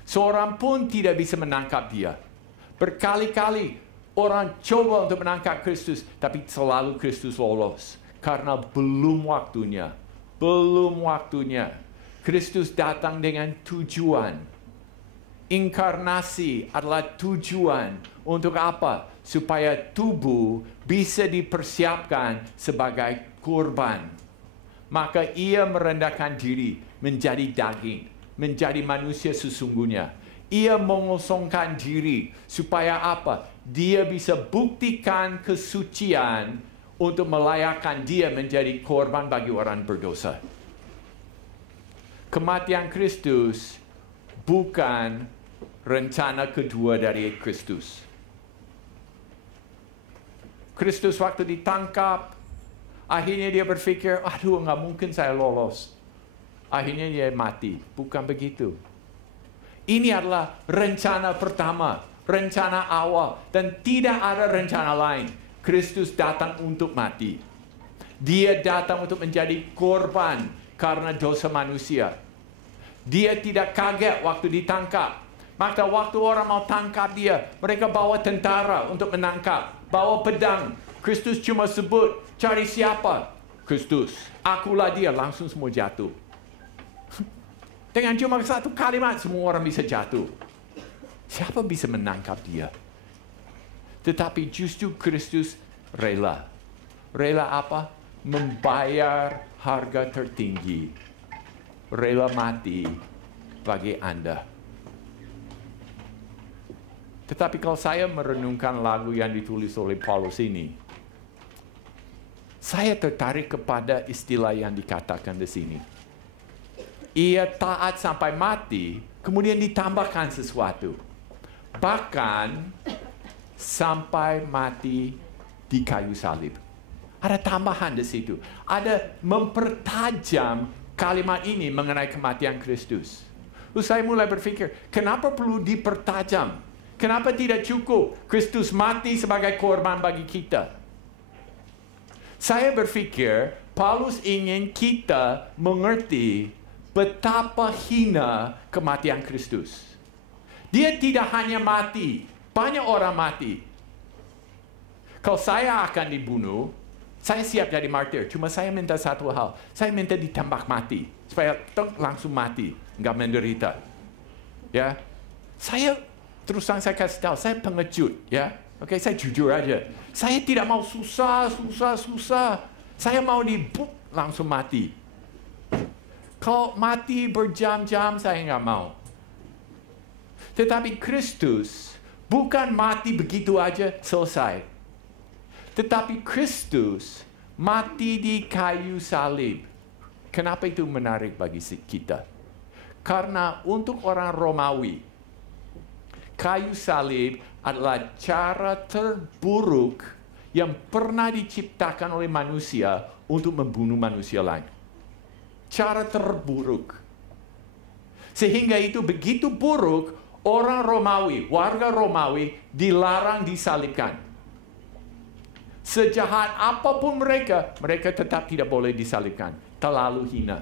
Seorang pun tidak bisa menangkap dia. Berkali-kali orang coba untuk menangkap Kristus, tapi selalu Kristus lolos. Karena belum waktunya. Belum waktunya. Kristus datang dengan tujuan. Inkarnasi adalah tujuan. Untuk apa? Supaya tubuh bisa dipersiapkan sebagai kurban. Maka ia merendahkan diri menjadi daging. Menjadi manusia sesungguhnya. Ia mengosongkan diri. Supaya apa? Dia bisa buktikan kesucian untuk melayakkan dia menjadi korban bagi orang berdosa. Kematian Kristus bukan rencana kedua dari Kristus. Kristus waktu ditangkap, akhirnya dia berpikir, aduh nggak mungkin saya lolos. Akhirnya dia mati. Bukan begitu. Ini adalah rencana pertama, rencana awal, dan tidak ada rencana lain. Kristus datang untuk mati. Dia datang untuk menjadi korban karena dosa manusia. Dia tidak kaget waktu ditangkap. Maka waktu orang mau tangkap dia, mereka bawa tentara untuk menangkap. Bawa pedang. Kristus cuma sebut, cari siapa? Kristus. Akulah dia, langsung semua jatuh. Dengan cuma satu kalimat, semua orang bisa jatuh. Siapa bisa menangkap dia? Tetapi justru Kristus rela. Rela apa? Membayar harga tertinggi. Rela mati bagi Anda. Tetapi kalau saya merenungkan lagu yang ditulis oleh Paulus ini, saya tertarik kepada istilah yang dikatakan di sini. Ia taat sampai mati, kemudian ditambahkan sesuatu. Bahkan sampai mati di kayu salib. Ada tambahan di situ. Ada mempertajam kalimat ini mengenai kematian Kristus. Lalu saya mulai berpikir, kenapa perlu dipertajam? Kenapa tidak cukup Kristus mati sebagai korban bagi kita? Saya berpikir, Paulus ingin kita mengerti betapa hina kematian Kristus. Dia tidak hanya mati, banyak orang mati. Kalau saya akan dibunuh, saya siap jadi martir. Cuma saya minta satu hal. Saya minta ditembak mati. Supaya langsung mati. Nggak menderita. Ya, terus terang saya kasih tahu, saya pengecut. Ya, oke, saya jujur aja. Saya tidak mau susah. Saya mau langsung mati. Kalau mati berjam-jam, saya nggak mau. Tetapi Kristus bukan mati begitu aja selesai. Tetapi Kristus mati di kayu salib. Kenapa itu menarik bagi kita? Karena untuk orang Romawi, kayu salib adalah cara terburuk yang pernah diciptakan oleh manusia untuk membunuh manusia lain. Cara terburuk. Sehingga itu begitu buruk, orang Romawi, warga Romawi dilarang disalibkan. Sejahat apapun mereka tetap tidak boleh disalibkan. Terlalu hina.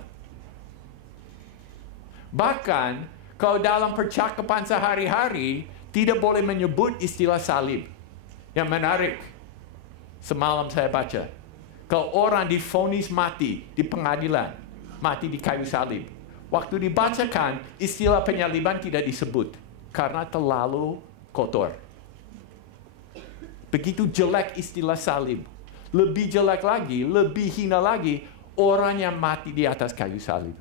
Bahkan, kalau dalam percakapan sehari-hari, tidak boleh menyebut istilah salib. Yang menarik, semalam saya baca, kalau orang divonis mati di pengadilan, mati di kayu salib, waktu dibacakan, istilah penyaliban tidak disebut, karena terlalu kotor. Begitu jelek istilah salib. Lebih jelek lagi, lebih hina lagi, orang yang mati di atas kayu salib.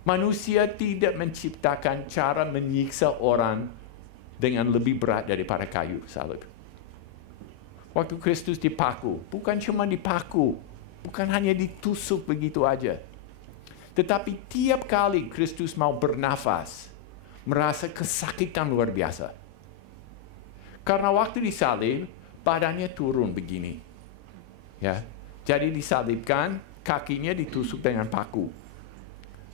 Manusia tidak menciptakan cara menyiksa orang dengan lebih berat daripada kayu salib. Waktu Kristus dipaku, bukan cuma dipaku, bukan hanya ditusuk begitu aja. Tetapi tiap kali Kristus mau bernafas, merasa kesakitan luar biasa. Karena waktu disalib, badannya turun begini. Ya, jadi disalibkan, kakinya ditusuk dengan paku.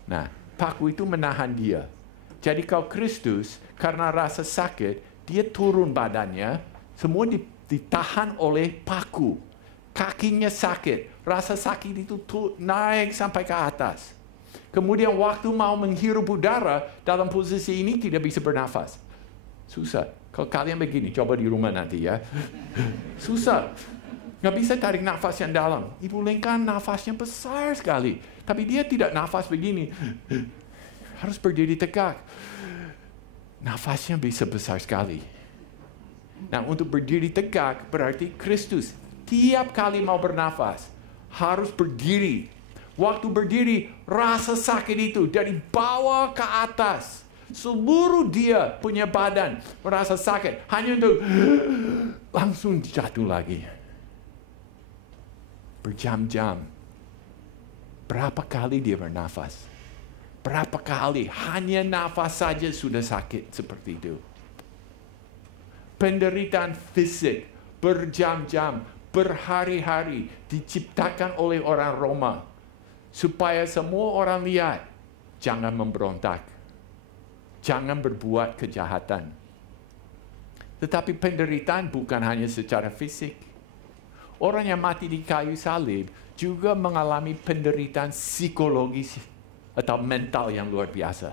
Nah, paku itu menahan dia. Jadi kalau Kristus, karena rasa sakit, dia turun badannya, semua ditahan oleh paku. Kakinya sakit, rasa sakit itu naik sampai ke atas. Kemudian waktu mau menghirup udara, dalam posisi ini tidak bisa bernafas. Susah. Kalau kalian begini, coba di rumah nanti ya. Susah. Nggak bisa tarik nafas yang dalam. Ibu Lincoln nafasnya besar sekali. Tapi dia tidak nafas begini. Harus berdiri tegak. Nafasnya bisa besar sekali. Nah, untuk berdiri tegak berarti Kristus tiap kali mau bernafas harus berdiri. Waktu berdiri, rasa sakit itu dari bawah ke atas. Seluruh dia punya badan merasa sakit. Hanya untuk langsung jatuh lagi. Berjam-jam. Berapa kali dia bernafas? Berapa kali? Hanya nafas saja sudah sakit seperti itu. Penderitaan fisik berjam-jam, berhari-hari diciptakan oleh orang Roma. Supaya semua orang lihat, jangan memberontak. Jangan berbuat kejahatan. Tetapi penderitaan bukan hanya secara fisik. Orang yang mati di kayu salib juga mengalami penderitaan psikologis atau mental yang luar biasa.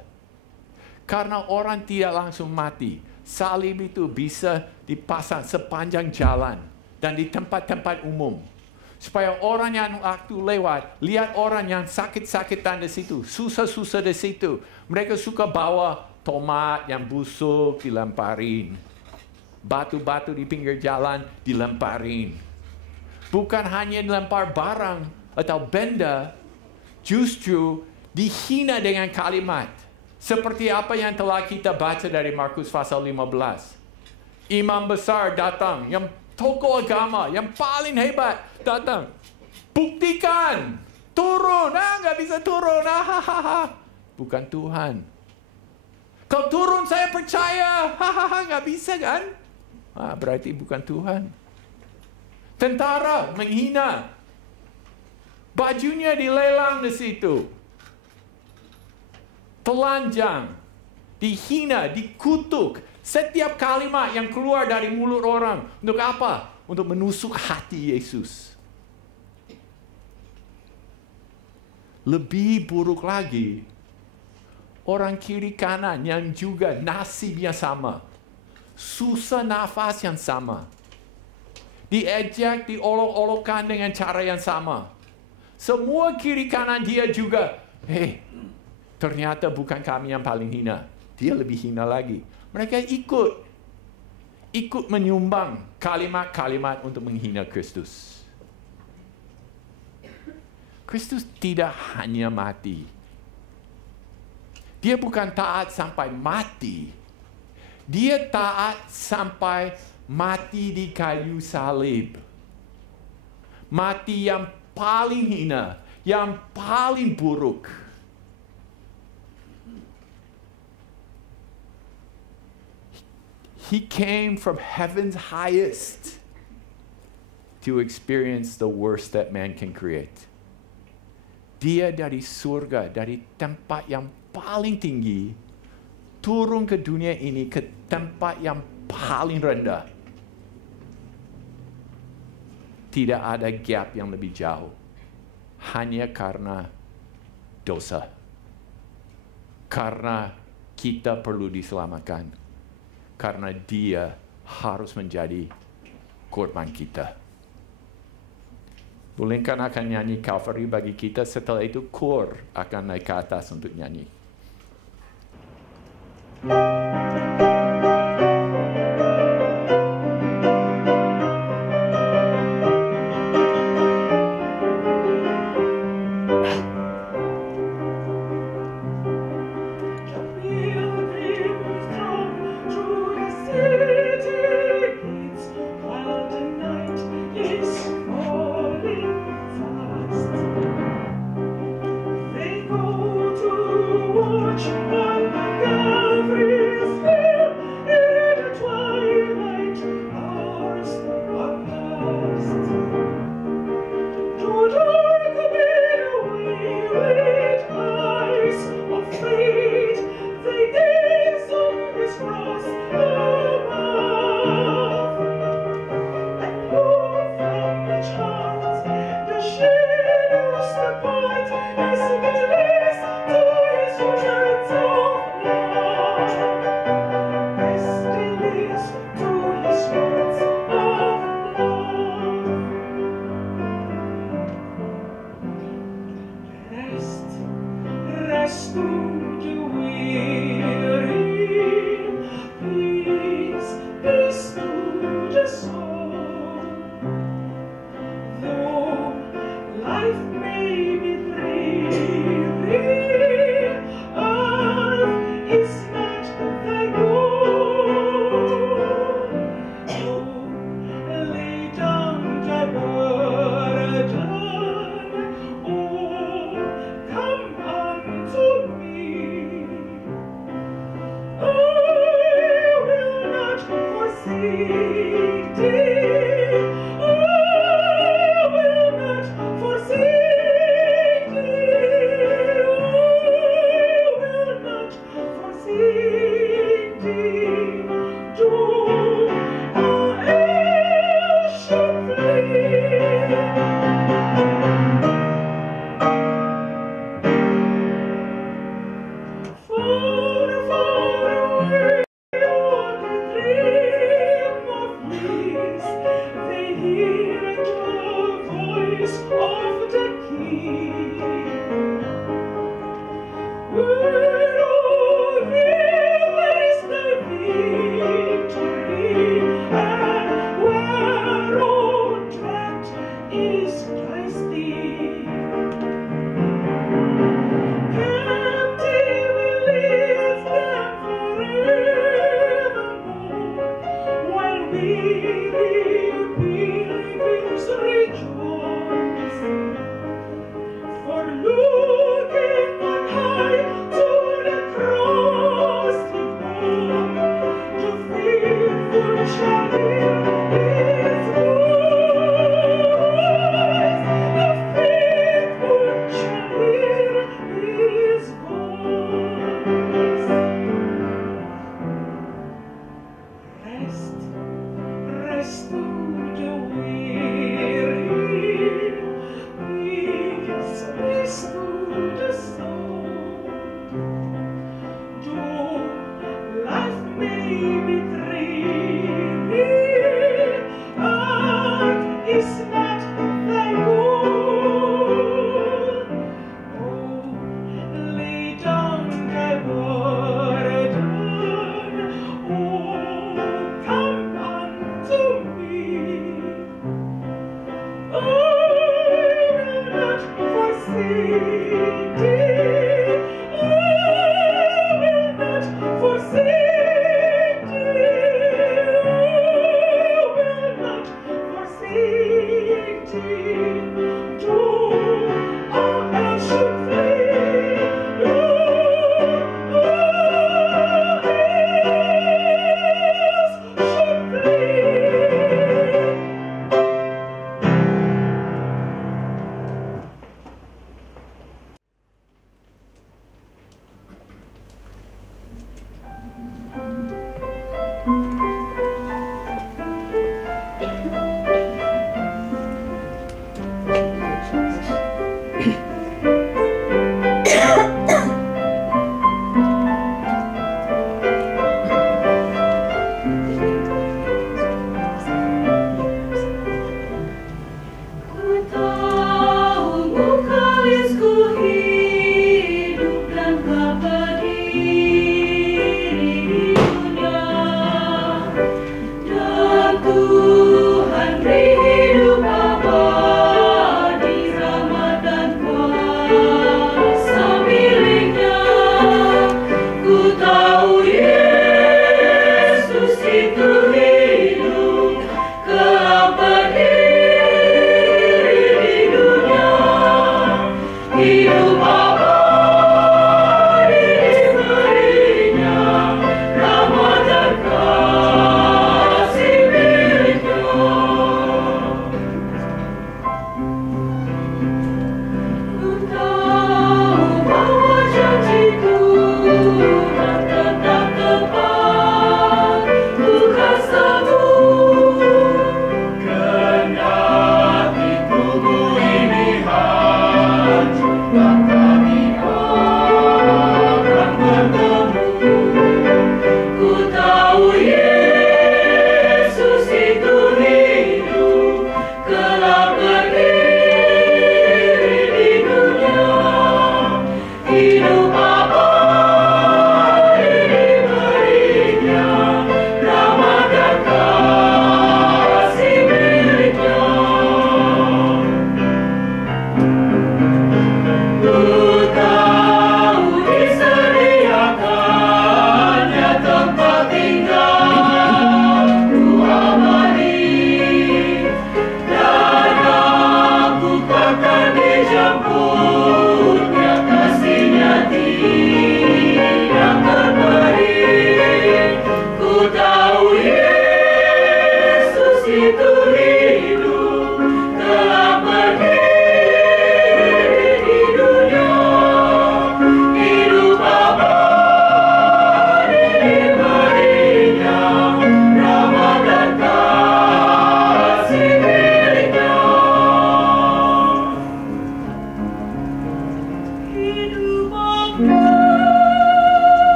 Karena orang tidak langsung mati, salib itu bisa dipasang sepanjang jalan dan di tempat-tempat umum. Supaya orang yang waktu lewat, lihat orang yang sakit-sakitan di situ, susah-susah di situ. Mereka suka bawa tomat yang busuk dilemparin. Batu-batu di pinggir jalan dilemparin. Bukan hanya dilempar barang atau benda, justru dihina dengan kalimat. Seperti apa yang telah kita baca dari Markus pasal 15. Imam besar datang, yang tokoh agama, yang paling hebat datang. Buktikan, turun, nggak bisa turun, bukan Tuhan. Kalau turun saya percaya, nggak bisa kan? Berarti bukan Tuhan. Tentara menghina, bajunya dilelang di situ. Telanjang, dihina, dikutuk. Setiap kalimat yang keluar dari mulut orang. Untuk apa? Untuk menusuk hati Yesus. Lebih buruk lagi, orang kiri kanan yang juga nasibnya sama. Susah nafas yang sama. Diejek, diolok-olokkan dengan cara yang sama. Semua kiri kanan dia juga, ternyata bukan kami yang paling hina. Dia lebih hina lagi. Mereka ikut menyumbang kalimat-kalimat untuk menghina Kristus. Kristus tidak hanya mati. Dia bukan taat sampai mati. Dia taat sampai mati di kayu salib. Mati yang paling hina, yang paling buruk. He came from heaven's highest to experience the worst that man can create. Dia dari surga, dari tempat yang paling tinggi, turun ke dunia ini ke tempat yang paling rendah. Tidak ada gap yang lebih jauh. Hanya karena dosa. Karena kita perlu diselamatkan. Karena dia harus menjadi korban kita. Bolehkan akan nyanyi Calvary bagi kita, setelah itu kor akan naik ke atas untuk nyanyi.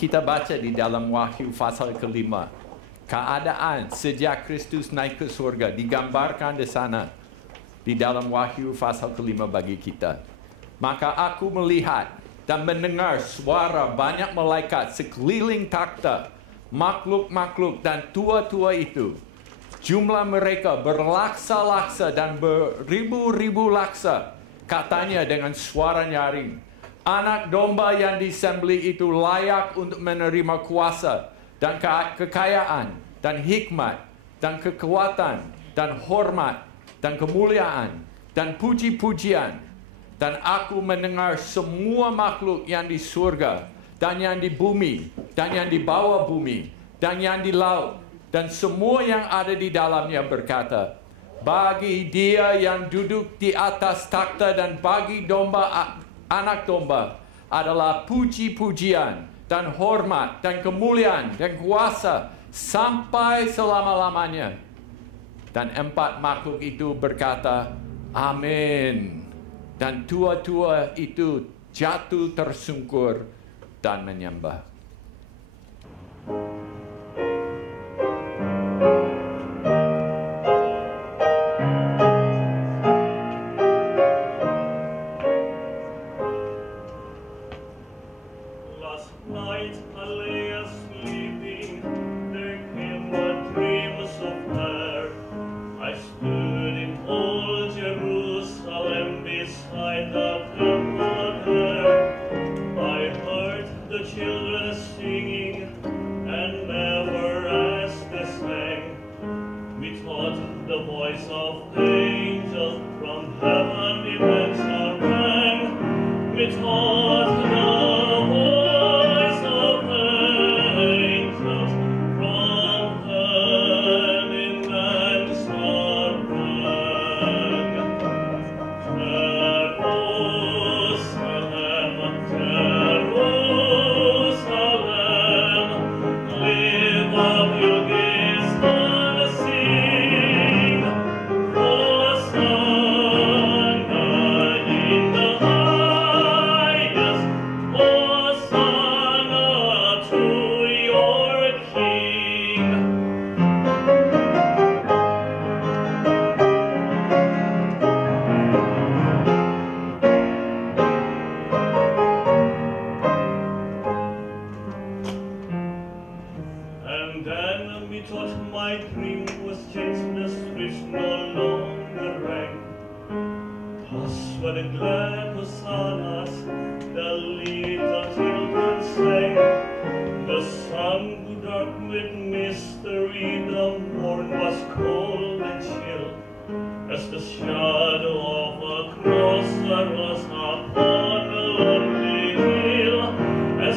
kita baca di dalam Wahyu pasal ke-5. Keadaan sejak Kristus naik ke surga digambarkan di sana. Di dalam Wahyu pasal ke-5 bagi kita. Maka aku melihat dan mendengar suara banyak malaikat sekeliling takhta, makhluk-makhluk dan tua-tua itu. Jumlah mereka berlaksa-laksa dan beribu-ribu laksa. Katanya dengan suara nyaring, anak domba yang disembelih itu layak untuk menerima kuasa dan kekayaan dan hikmat dan kekuatan dan hormat dan kemuliaan dan puji-pujian. Dan aku mendengar semua makhluk yang di surga dan yang di bumi dan yang di bawah bumi dan yang di laut dan semua yang ada di dalamnya berkata, bagi Dia yang duduk di atas takhta dan bagi domba, anak domba, adalah puji-pujian dan hormat dan kemuliaan dan kuasa sampai selama-lamanya. Dan 4 makhluk itu berkata, amin. Dan tua-tua itu jatuh tersungkur dan menyembah.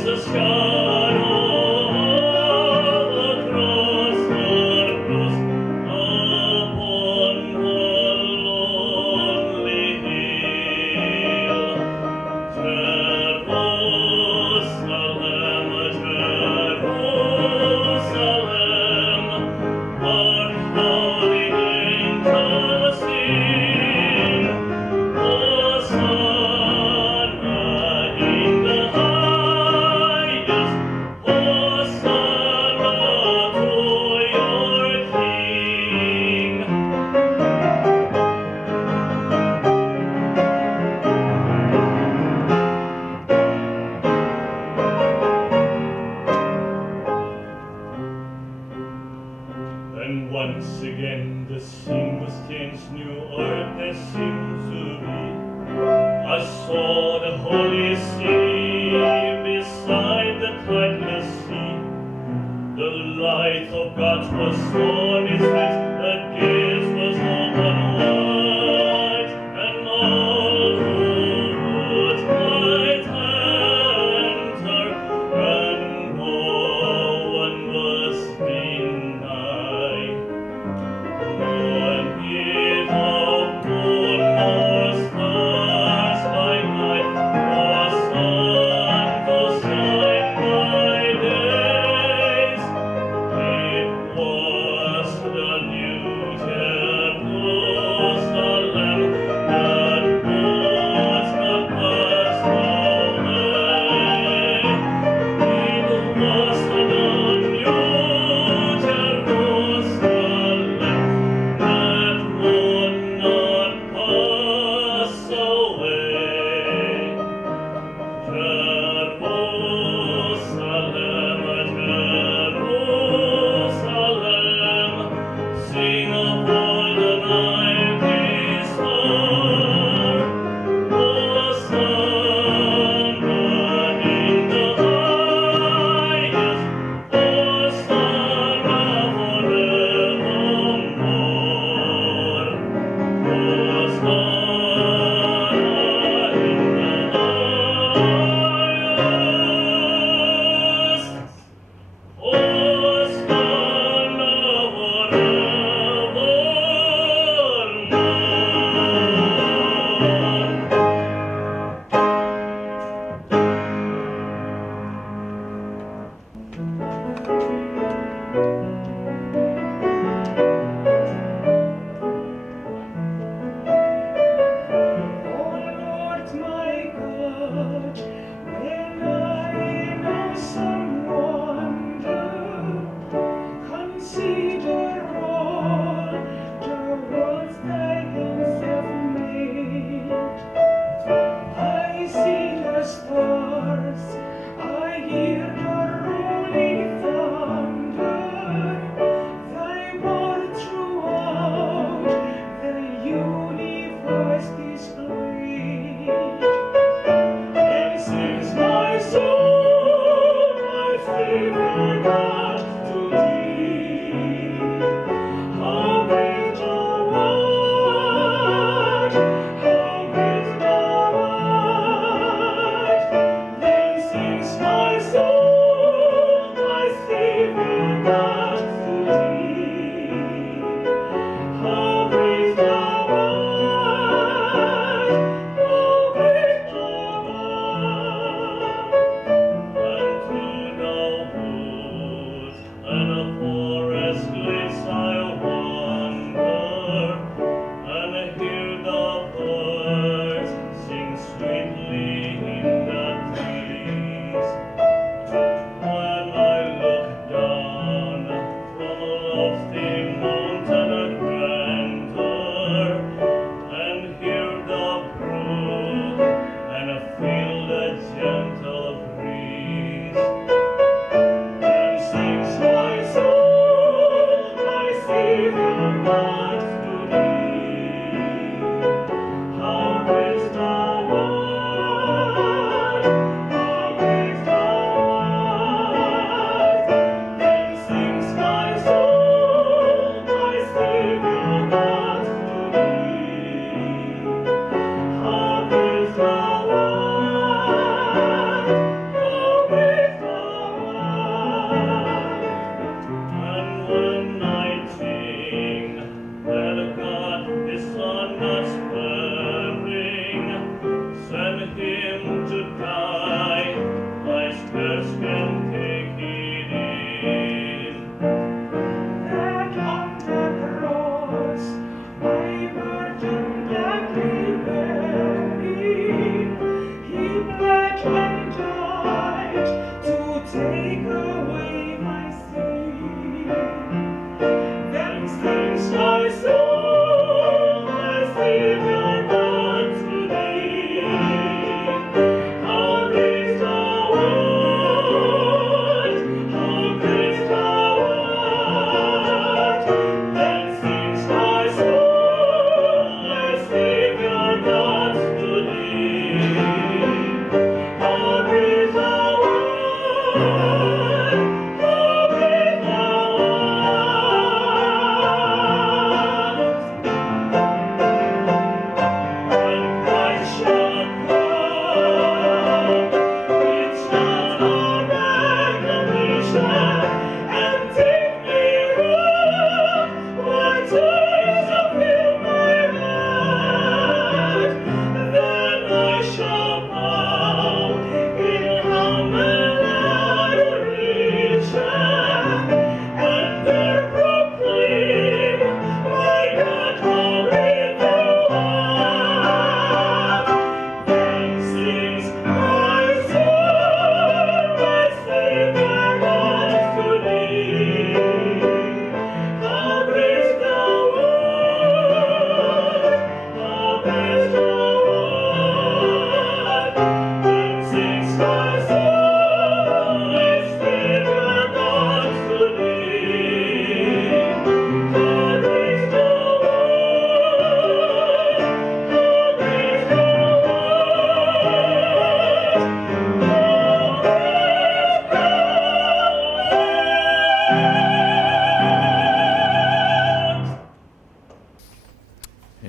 The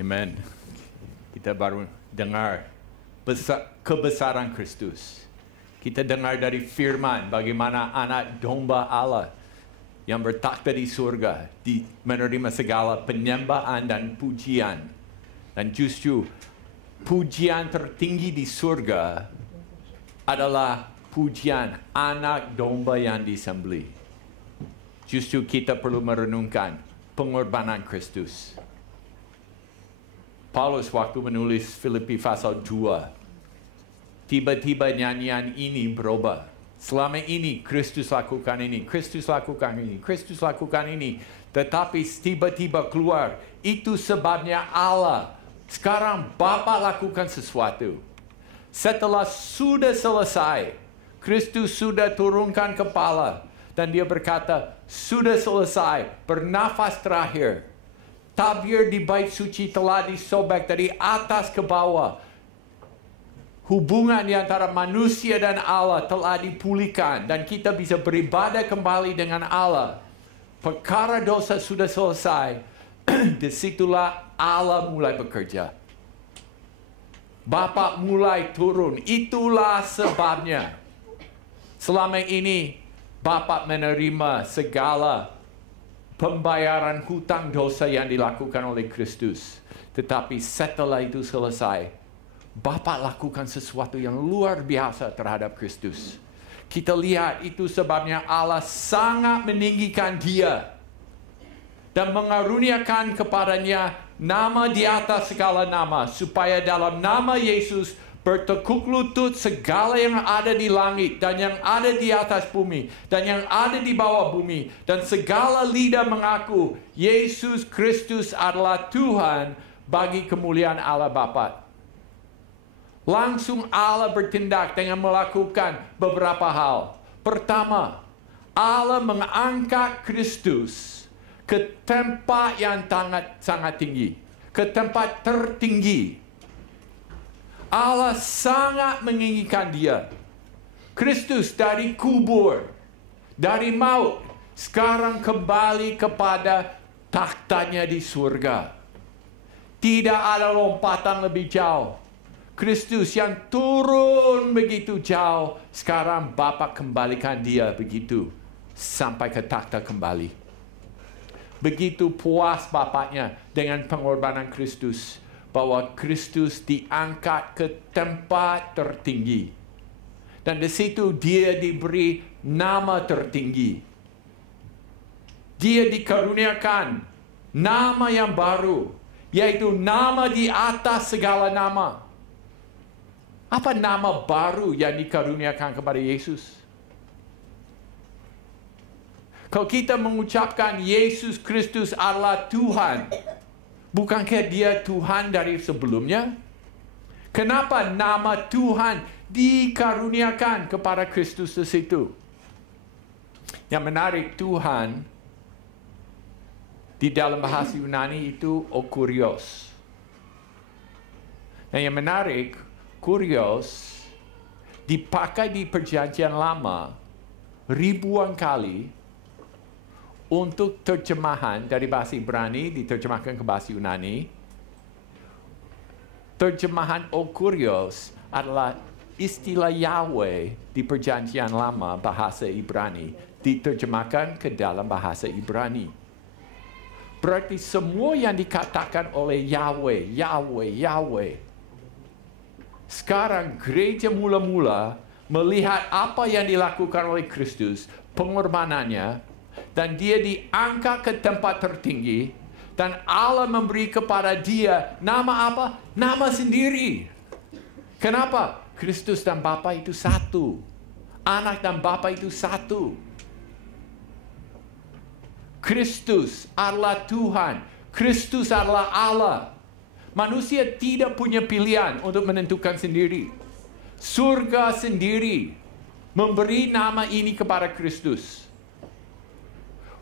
Amen. Kita baru dengar kebesaran Kristus. Kita dengar dari firman bagaimana anak domba Allah yang bertakhta di surga menerima segala penyembahan dan pujian. Dan justru pujian tertinggi di surga adalah pujian anak domba yang disembelih. Justru kita perlu merenungkan pengorbanan Kristus. Paulus waktu menulis Filipi pasal 2, tiba-tiba nyanyian ini berubah. Selama ini Kristus lakukan ini, Kristus lakukan ini, Kristus lakukan ini. Tetapi tiba-tiba keluar, itu sebabnya Allah. Sekarang Bapa lakukan sesuatu. Setelah sudah selesai, Kristus sudah turunkan kepala. Dan dia berkata, sudah selesai, bernafas terakhir. Tabir di bait suci telah disobek dari atas ke bawah. Hubungan di antara manusia dan Allah telah dipulihkan. Dan kita bisa beribadah kembali dengan Allah. Perkara dosa sudah selesai. Disitulah Allah mulai bekerja. Bapa mulai turun. Itulah sebabnya. Selama ini Bapa menerima segala pembayaran hutang dosa yang dilakukan oleh Kristus. Tetapi setelah itu selesai, Bapa lakukan sesuatu yang luar biasa terhadap Kristus. Kita lihat itu sebabnya Allah sangat meninggikan dia. Dan mengaruniakan kepadanya nama di atas segala nama. Supaya dalam nama Yesus bertekuk lutut segala yang ada di langit dan yang ada di atas bumi dan yang ada di bawah bumi, dan segala lidah mengaku Yesus Kristus adalah Tuhan bagi kemuliaan Allah Bapa. Langsung Allah bertindak dengan melakukan beberapa hal. Pertama, Allah mengangkat Kristus ke tempat yang sangat tinggi, ke tempat tertinggi. Allah sangat menginginkan dia. Kristus dari kubur, dari maut, sekarang kembali kepada takhtanya di surga. Tidak ada lompatan lebih jauh. Kristus yang turun begitu jauh, sekarang Bapa kembalikan dia begitu sampai ke takhta kembali. Begitu puas Bapaknya dengan pengorbanan Kristus, bahwa Kristus diangkat ke tempat tertinggi. Dan di situ dia diberi nama tertinggi. Dia dikaruniakan nama yang baru, yaitu nama di atas segala nama. Apa nama baru yang dikaruniakan kepada Yesus? Kalau kita mengucapkan Yesus Kristus adalah Tuhan, bukankah dia Tuhan dari sebelumnya? Kenapa nama Tuhan dikaruniakan kepada Kristus di situ? Yang menarik, Tuhan di dalam bahasa Yunani itu Okurios. Dan yang menarik, Kurios dipakai di Perjanjian Lama ribuan kali untuk terjemahan dari bahasa Ibrani diterjemahkan ke bahasa Yunani. Terjemahan Okurios adalah istilah Yahweh di Perjanjian Lama bahasa Ibrani diterjemahkan ke dalam bahasa Ibrani. Berarti semua yang dikatakan oleh Yahweh, Yahweh, Yahweh. Sekarang gereja mula-mula melihat apa yang dilakukan oleh Kristus, pengorbanannya, dan dia diangkat ke tempat tertinggi, dan Allah memberi kepada dia nama apa? Nama sendiri. Kenapa? Kristus dan Bapa itu satu. Anak dan Bapa itu satu. Kristus adalah Tuhan. Kristus adalah Allah. Manusia tidak punya pilihan untuk menentukan sendiri. Surga sendiri memberi nama ini kepada Kristus.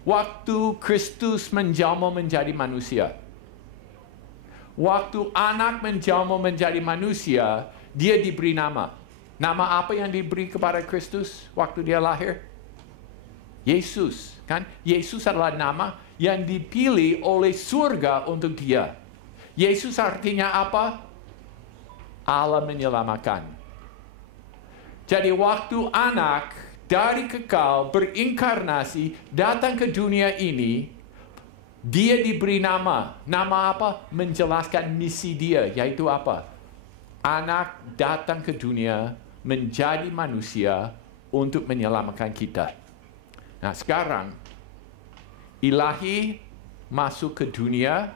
Waktu Kristus menjelma menjadi manusia, waktu anak menjelma menjadi manusia, dia diberi nama. Nama apa yang diberi kepada Kristus waktu dia lahir? Yesus, kan? Yesus adalah nama yang dipilih oleh surga untuk dia. Yesus artinya apa? Allah menyelamatkan. Jadi waktu anak dari kekal berinkarnasi datang ke dunia ini, dia diberi nama. Nama apa? Menjelaskan misi dia, yaitu apa? Anak datang ke dunia menjadi manusia untuk menyelamatkan kita. Nah, sekarang ilahi masuk ke dunia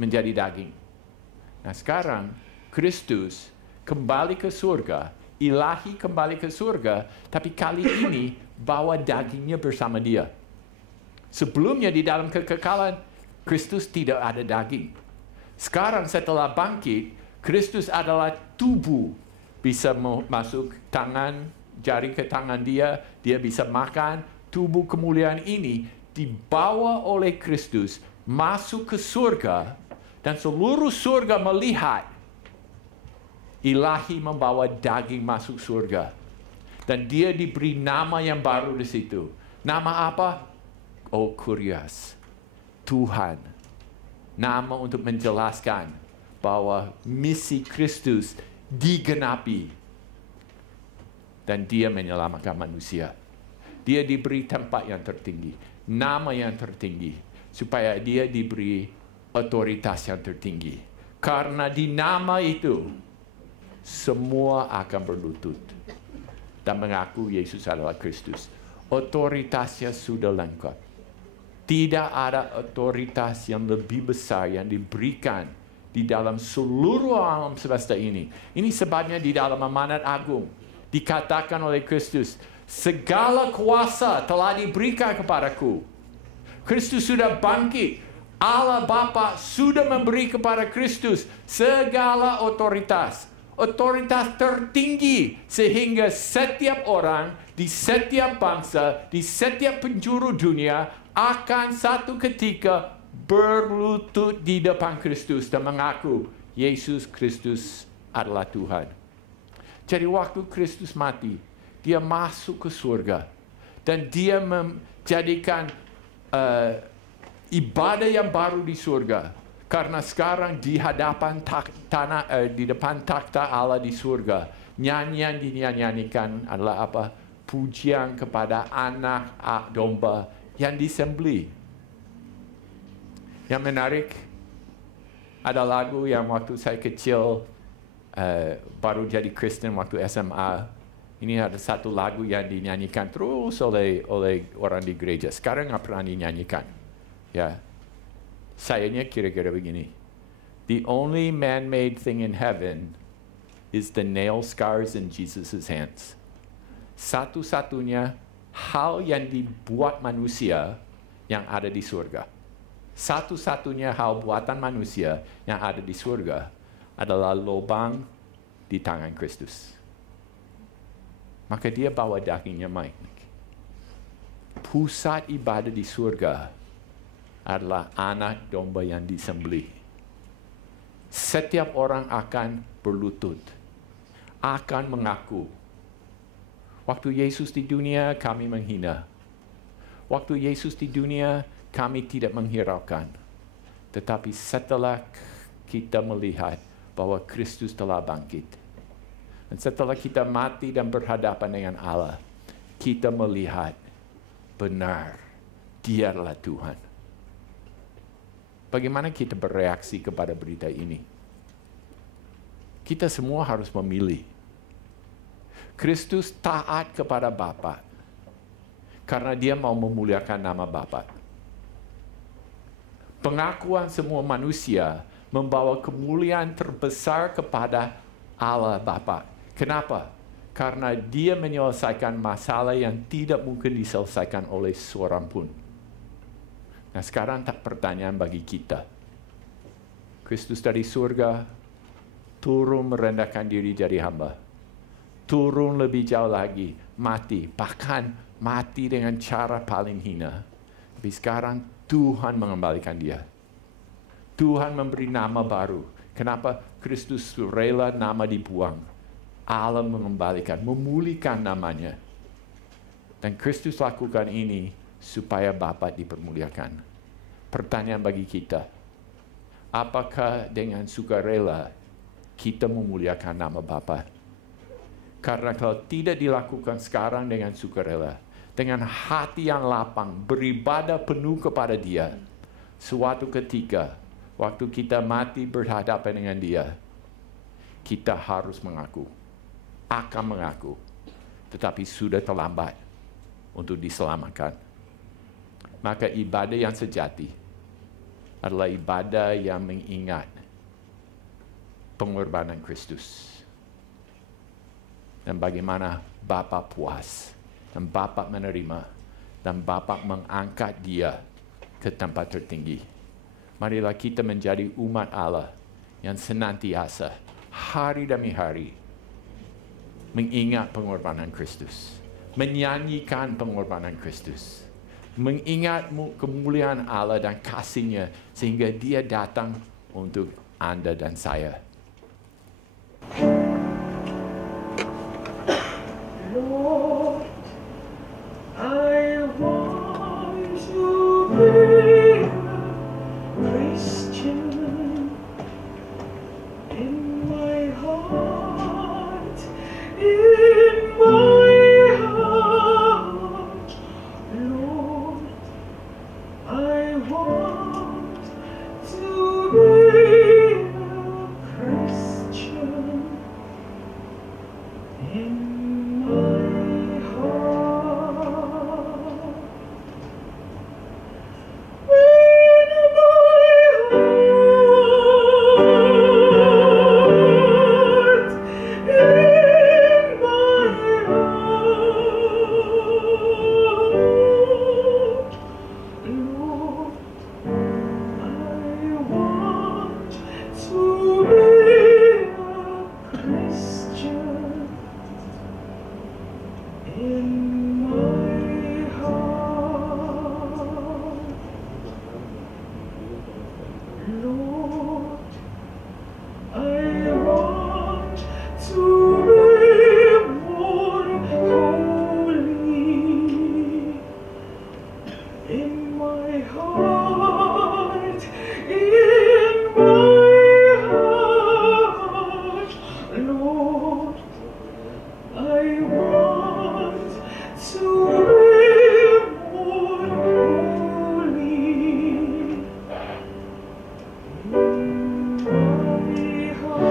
menjadi daging. Nah, sekarang Kristus kembali ke surga, ilahi kembali ke surga, tapi kali ini bawa dagingnya bersama dia. Sebelumnya di dalam kekekalan, Kristus tidak ada daging. Sekarang setelah bangkit, Kristus adalah tubuh. Bisa masuk tangan, jari ke tangan dia, dia bisa makan. Tubuh kemuliaan ini dibawa oleh Kristus masuk ke surga, dan seluruh surga melihat ilahi membawa daging masuk surga. Dan dia diberi nama yang baru di situ. Nama apa? Okurios, Tuhan. Nama untuk menjelaskan bahwa misi Kristus digenapi. Dan dia menyelamatkan manusia. Dia diberi tempat yang tertinggi, nama yang tertinggi, supaya dia diberi otoritas yang tertinggi. Karena di nama itu, semua akan berlutut dan mengaku Yesus adalah Kristus. Otoritasnya sudah lengkap. Tidak ada otoritas yang lebih besar yang diberikan di dalam seluruh alam semesta ini. Ini sebabnya di dalam amanat agung dikatakan oleh Kristus, segala kuasa telah diberikan kepadaku. Kristus sudah bangkit. Allah Bapa sudah memberi kepada Kristus segala otoritas. Otoritas tertinggi sehingga setiap orang di setiap bangsa, di setiap penjuru dunia akan satu ketika berlutut di depan Kristus dan mengaku Yesus Kristus adalah Tuhan. Jadi waktu Kristus mati, dia masuk ke surga dan dia menjadikan ibadah yang baru di surga. Karena sekarang di hadapan di depan takhta Allah di surga, nyanyian dinyanyikan adalah apa? Pujian kepada anak domba yang disembelih. Yang menarik, ada lagu yang waktu saya kecil, baru jadi Kristen waktu SMA, ini ada satu lagu yang dinyanyikan terus oleh orang di gereja. Sekarang nggak pernah dinyanyikan. Ya, sayanya kira-kira begini. The only man-made thing in heaven is the nail scars in Jesus' hands. Satu-satunya hal yang dibuat manusia yang ada di surga. Satu-satunya hal buatan manusia yang ada di surga adalah lubang di tangan Kristus. Maka dia bawa dagingnya Mike. Pusat ibadah di surga adalah anak domba yang disembelih. Setiap orang akan berlutut, akan mengaku. Waktu Yesus di dunia, kami menghina. Waktu Yesus di dunia, kami tidak menghiraukan. Tetapi setelah kita melihat bahwa Kristus telah bangkit, dan setelah kita mati dan berhadapan dengan Allah, kita melihat benar, Dia adalah Tuhan. Bagaimana kita bereaksi kepada berita ini? Kita semua harus memilih. Kristus taat kepada Bapa karena dia mau memuliakan nama Bapa. Pengakuan semua manusia membawa kemuliaan terbesar kepada Allah Bapa. Kenapa? Karena dia menyelesaikan masalah yang tidak mungkin diselesaikan oleh seorang pun. Nah, sekarang tak pertanyaan bagi kita. Kristus dari surga turun merendahkan diri jadi hamba. Turun lebih jauh lagi, mati. Bahkan mati dengan cara paling hina. Tapi sekarang Tuhan mengembalikan dia. Tuhan memberi nama baru. Kenapa Kristus rela nama dibuang? Allah mengembalikan, memulihkan namanya. Dan Kristus lakukan ini supaya Bapa dipermuliakan. Pertanyaan bagi kita, apakah dengan sukarela kita memuliakan nama Bapa? Karena kalau tidak dilakukan sekarang dengan sukarela, dengan hati yang lapang, beribadah penuh kepada Dia, suatu ketika, waktu kita mati berhadapan dengan Dia, kita harus mengaku, akan mengaku, tetapi sudah terlambat untuk diselamatkan. Maka ibadah yang sejati adalah ibadah yang mengingat pengorbanan Kristus. Dan bagaimana Bapa puas, dan Bapa menerima, dan Bapa mengangkat dia ke tempat tertinggi. Marilah kita menjadi umat Allah yang senantiasa, hari demi hari, mengingat pengorbanan Kristus, menyanyikan pengorbanan Kristus, mengingat kemuliaan Allah dan kasih-Nya sehingga Dia datang untuk Anda dan saya. Lord, I want to be a Christian in my heart, Lord, I want to be a Christian. Lord, I want to be more holy in my heart, Lord, I want to be more holy in my heart.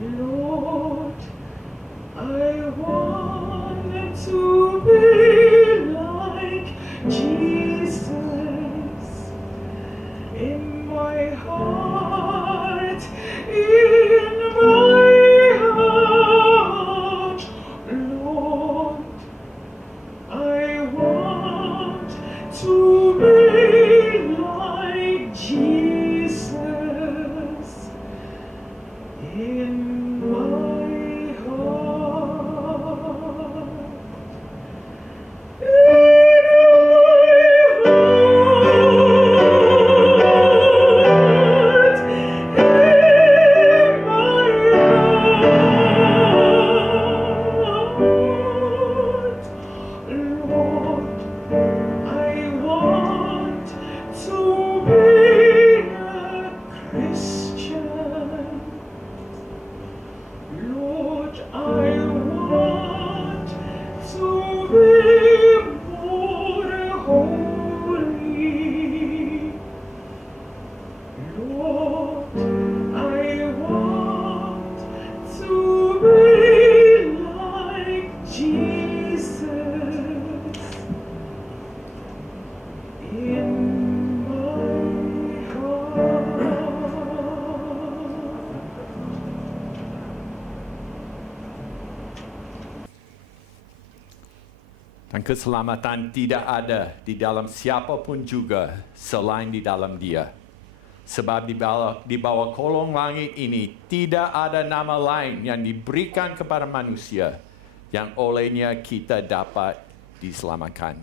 Lord, I want to be like Jesus in my heart, Lord, I want to be like Jesus in my heart. Dan keselamatan tidak ada di dalam siapapun juga selain di dalam Dia. Sebab di bawah kolong langit ini tidak ada nama lain yang diberikan kepada manusia yang olehnya kita dapat diselamatkan.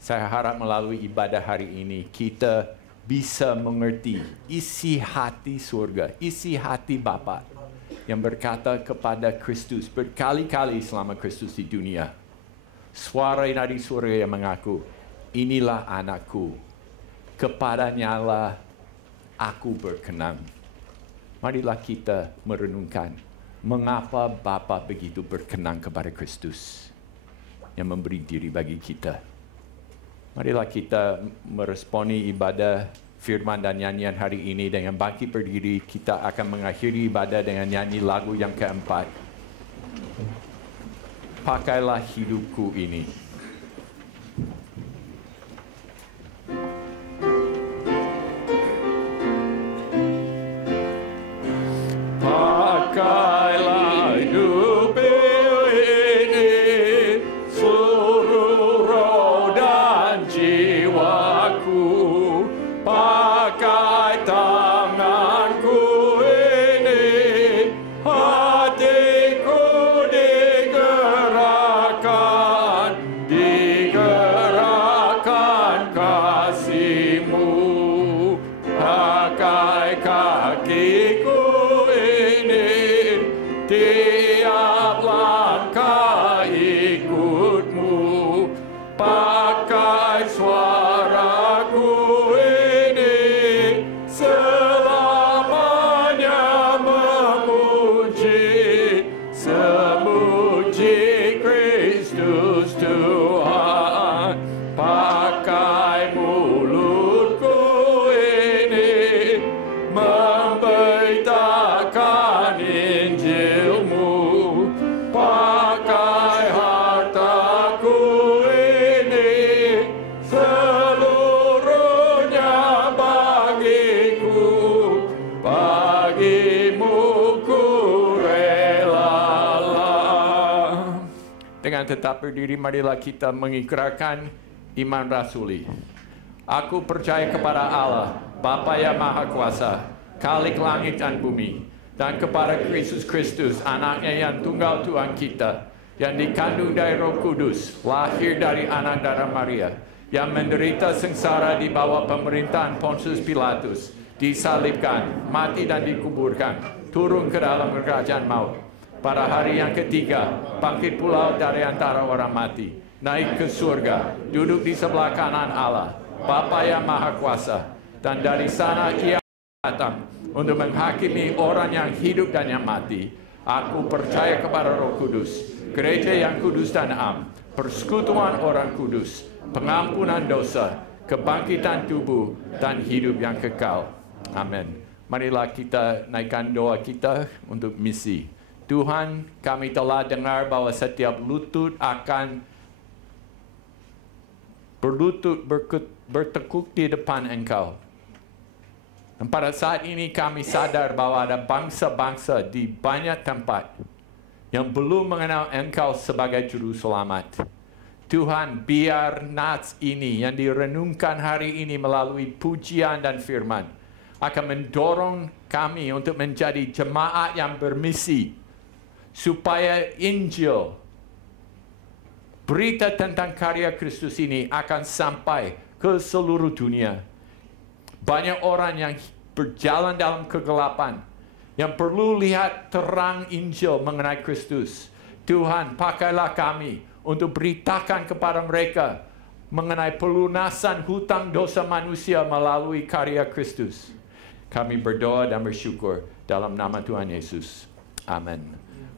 Saya harap melalui ibadah hari ini kita bisa mengerti isi hati surga, isi hati Bapa yang berkata kepada Kristus berkali-kali selama Kristus di dunia. Suara dari surga yang mengaku, inilah anakku, kepadanya lah aku berkenan. Marilah kita merenungkan mengapa Bapa begitu berkenan kepada Kristus yang memberi diri bagi kita. Marilah kita meresponi ibadah firman dan nyanyian hari ini dengan bangkit berdiri. Kita akan mengakhiri ibadah dengan nyanyi lagu yang keempat. Pakailah hidupku ini. Pakailah hidup ini, seluruh roh dan jiwaku. Pakai tanganku ini, hatiku digerakkan Dengan tetap berdiri, marilah kita mengikrarkan iman rasuli. Aku percaya kepada Allah, Bapa yang Maha Kuasa, Khalik langit dan bumi, dan kepada Kristus Kristus, anaknya yang tunggal Tuhan kita, yang dikandung dari Roh Kudus, lahir dari anak darah Maria, yang menderita sengsara di bawah pemerintahan Pontius Pilatus, disalibkan, mati dan dikuburkan, turun ke dalam kerajaan maut. Pada hari yang ketiga, bangkit pula dari antara orang mati, naik ke surga, duduk di sebelah kanan Allah, Bapa yang Maha Kuasa, dan dari sana Ia datang untuk menghakimi orang yang hidup dan yang mati. Aku percaya kepada Roh Kudus, gereja yang kudus dan am, persekutuan orang kudus, pengampunan dosa, kebangkitan tubuh, dan hidup yang kekal. Amin. Marilah kita naikkan doa kita untuk misi. Tuhan, kami telah dengar bahwa setiap lutut akan berlutut bertekuk di depan Engkau. Dan pada saat ini kami sadar bahwa ada bangsa-bangsa di banyak tempat yang belum mengenal Engkau sebagai Juru Selamat. Tuhan, biar nats ini yang direnungkan hari ini melalui pujian dan firman akan mendorong kami untuk menjadi jemaat yang bermisi, supaya Injil, berita tentang karya Kristus ini akan sampai ke seluruh dunia. Banyak orang yang berjalan dalam kegelapan, yang perlu lihat terang Injil mengenai Kristus. Tuhan, pakailah kami untuk beritakan kepada mereka mengenai pelunasan hutang dosa manusia melalui karya Kristus. Kami berdoa dan bersyukur dalam nama Tuhan Yesus. Amin.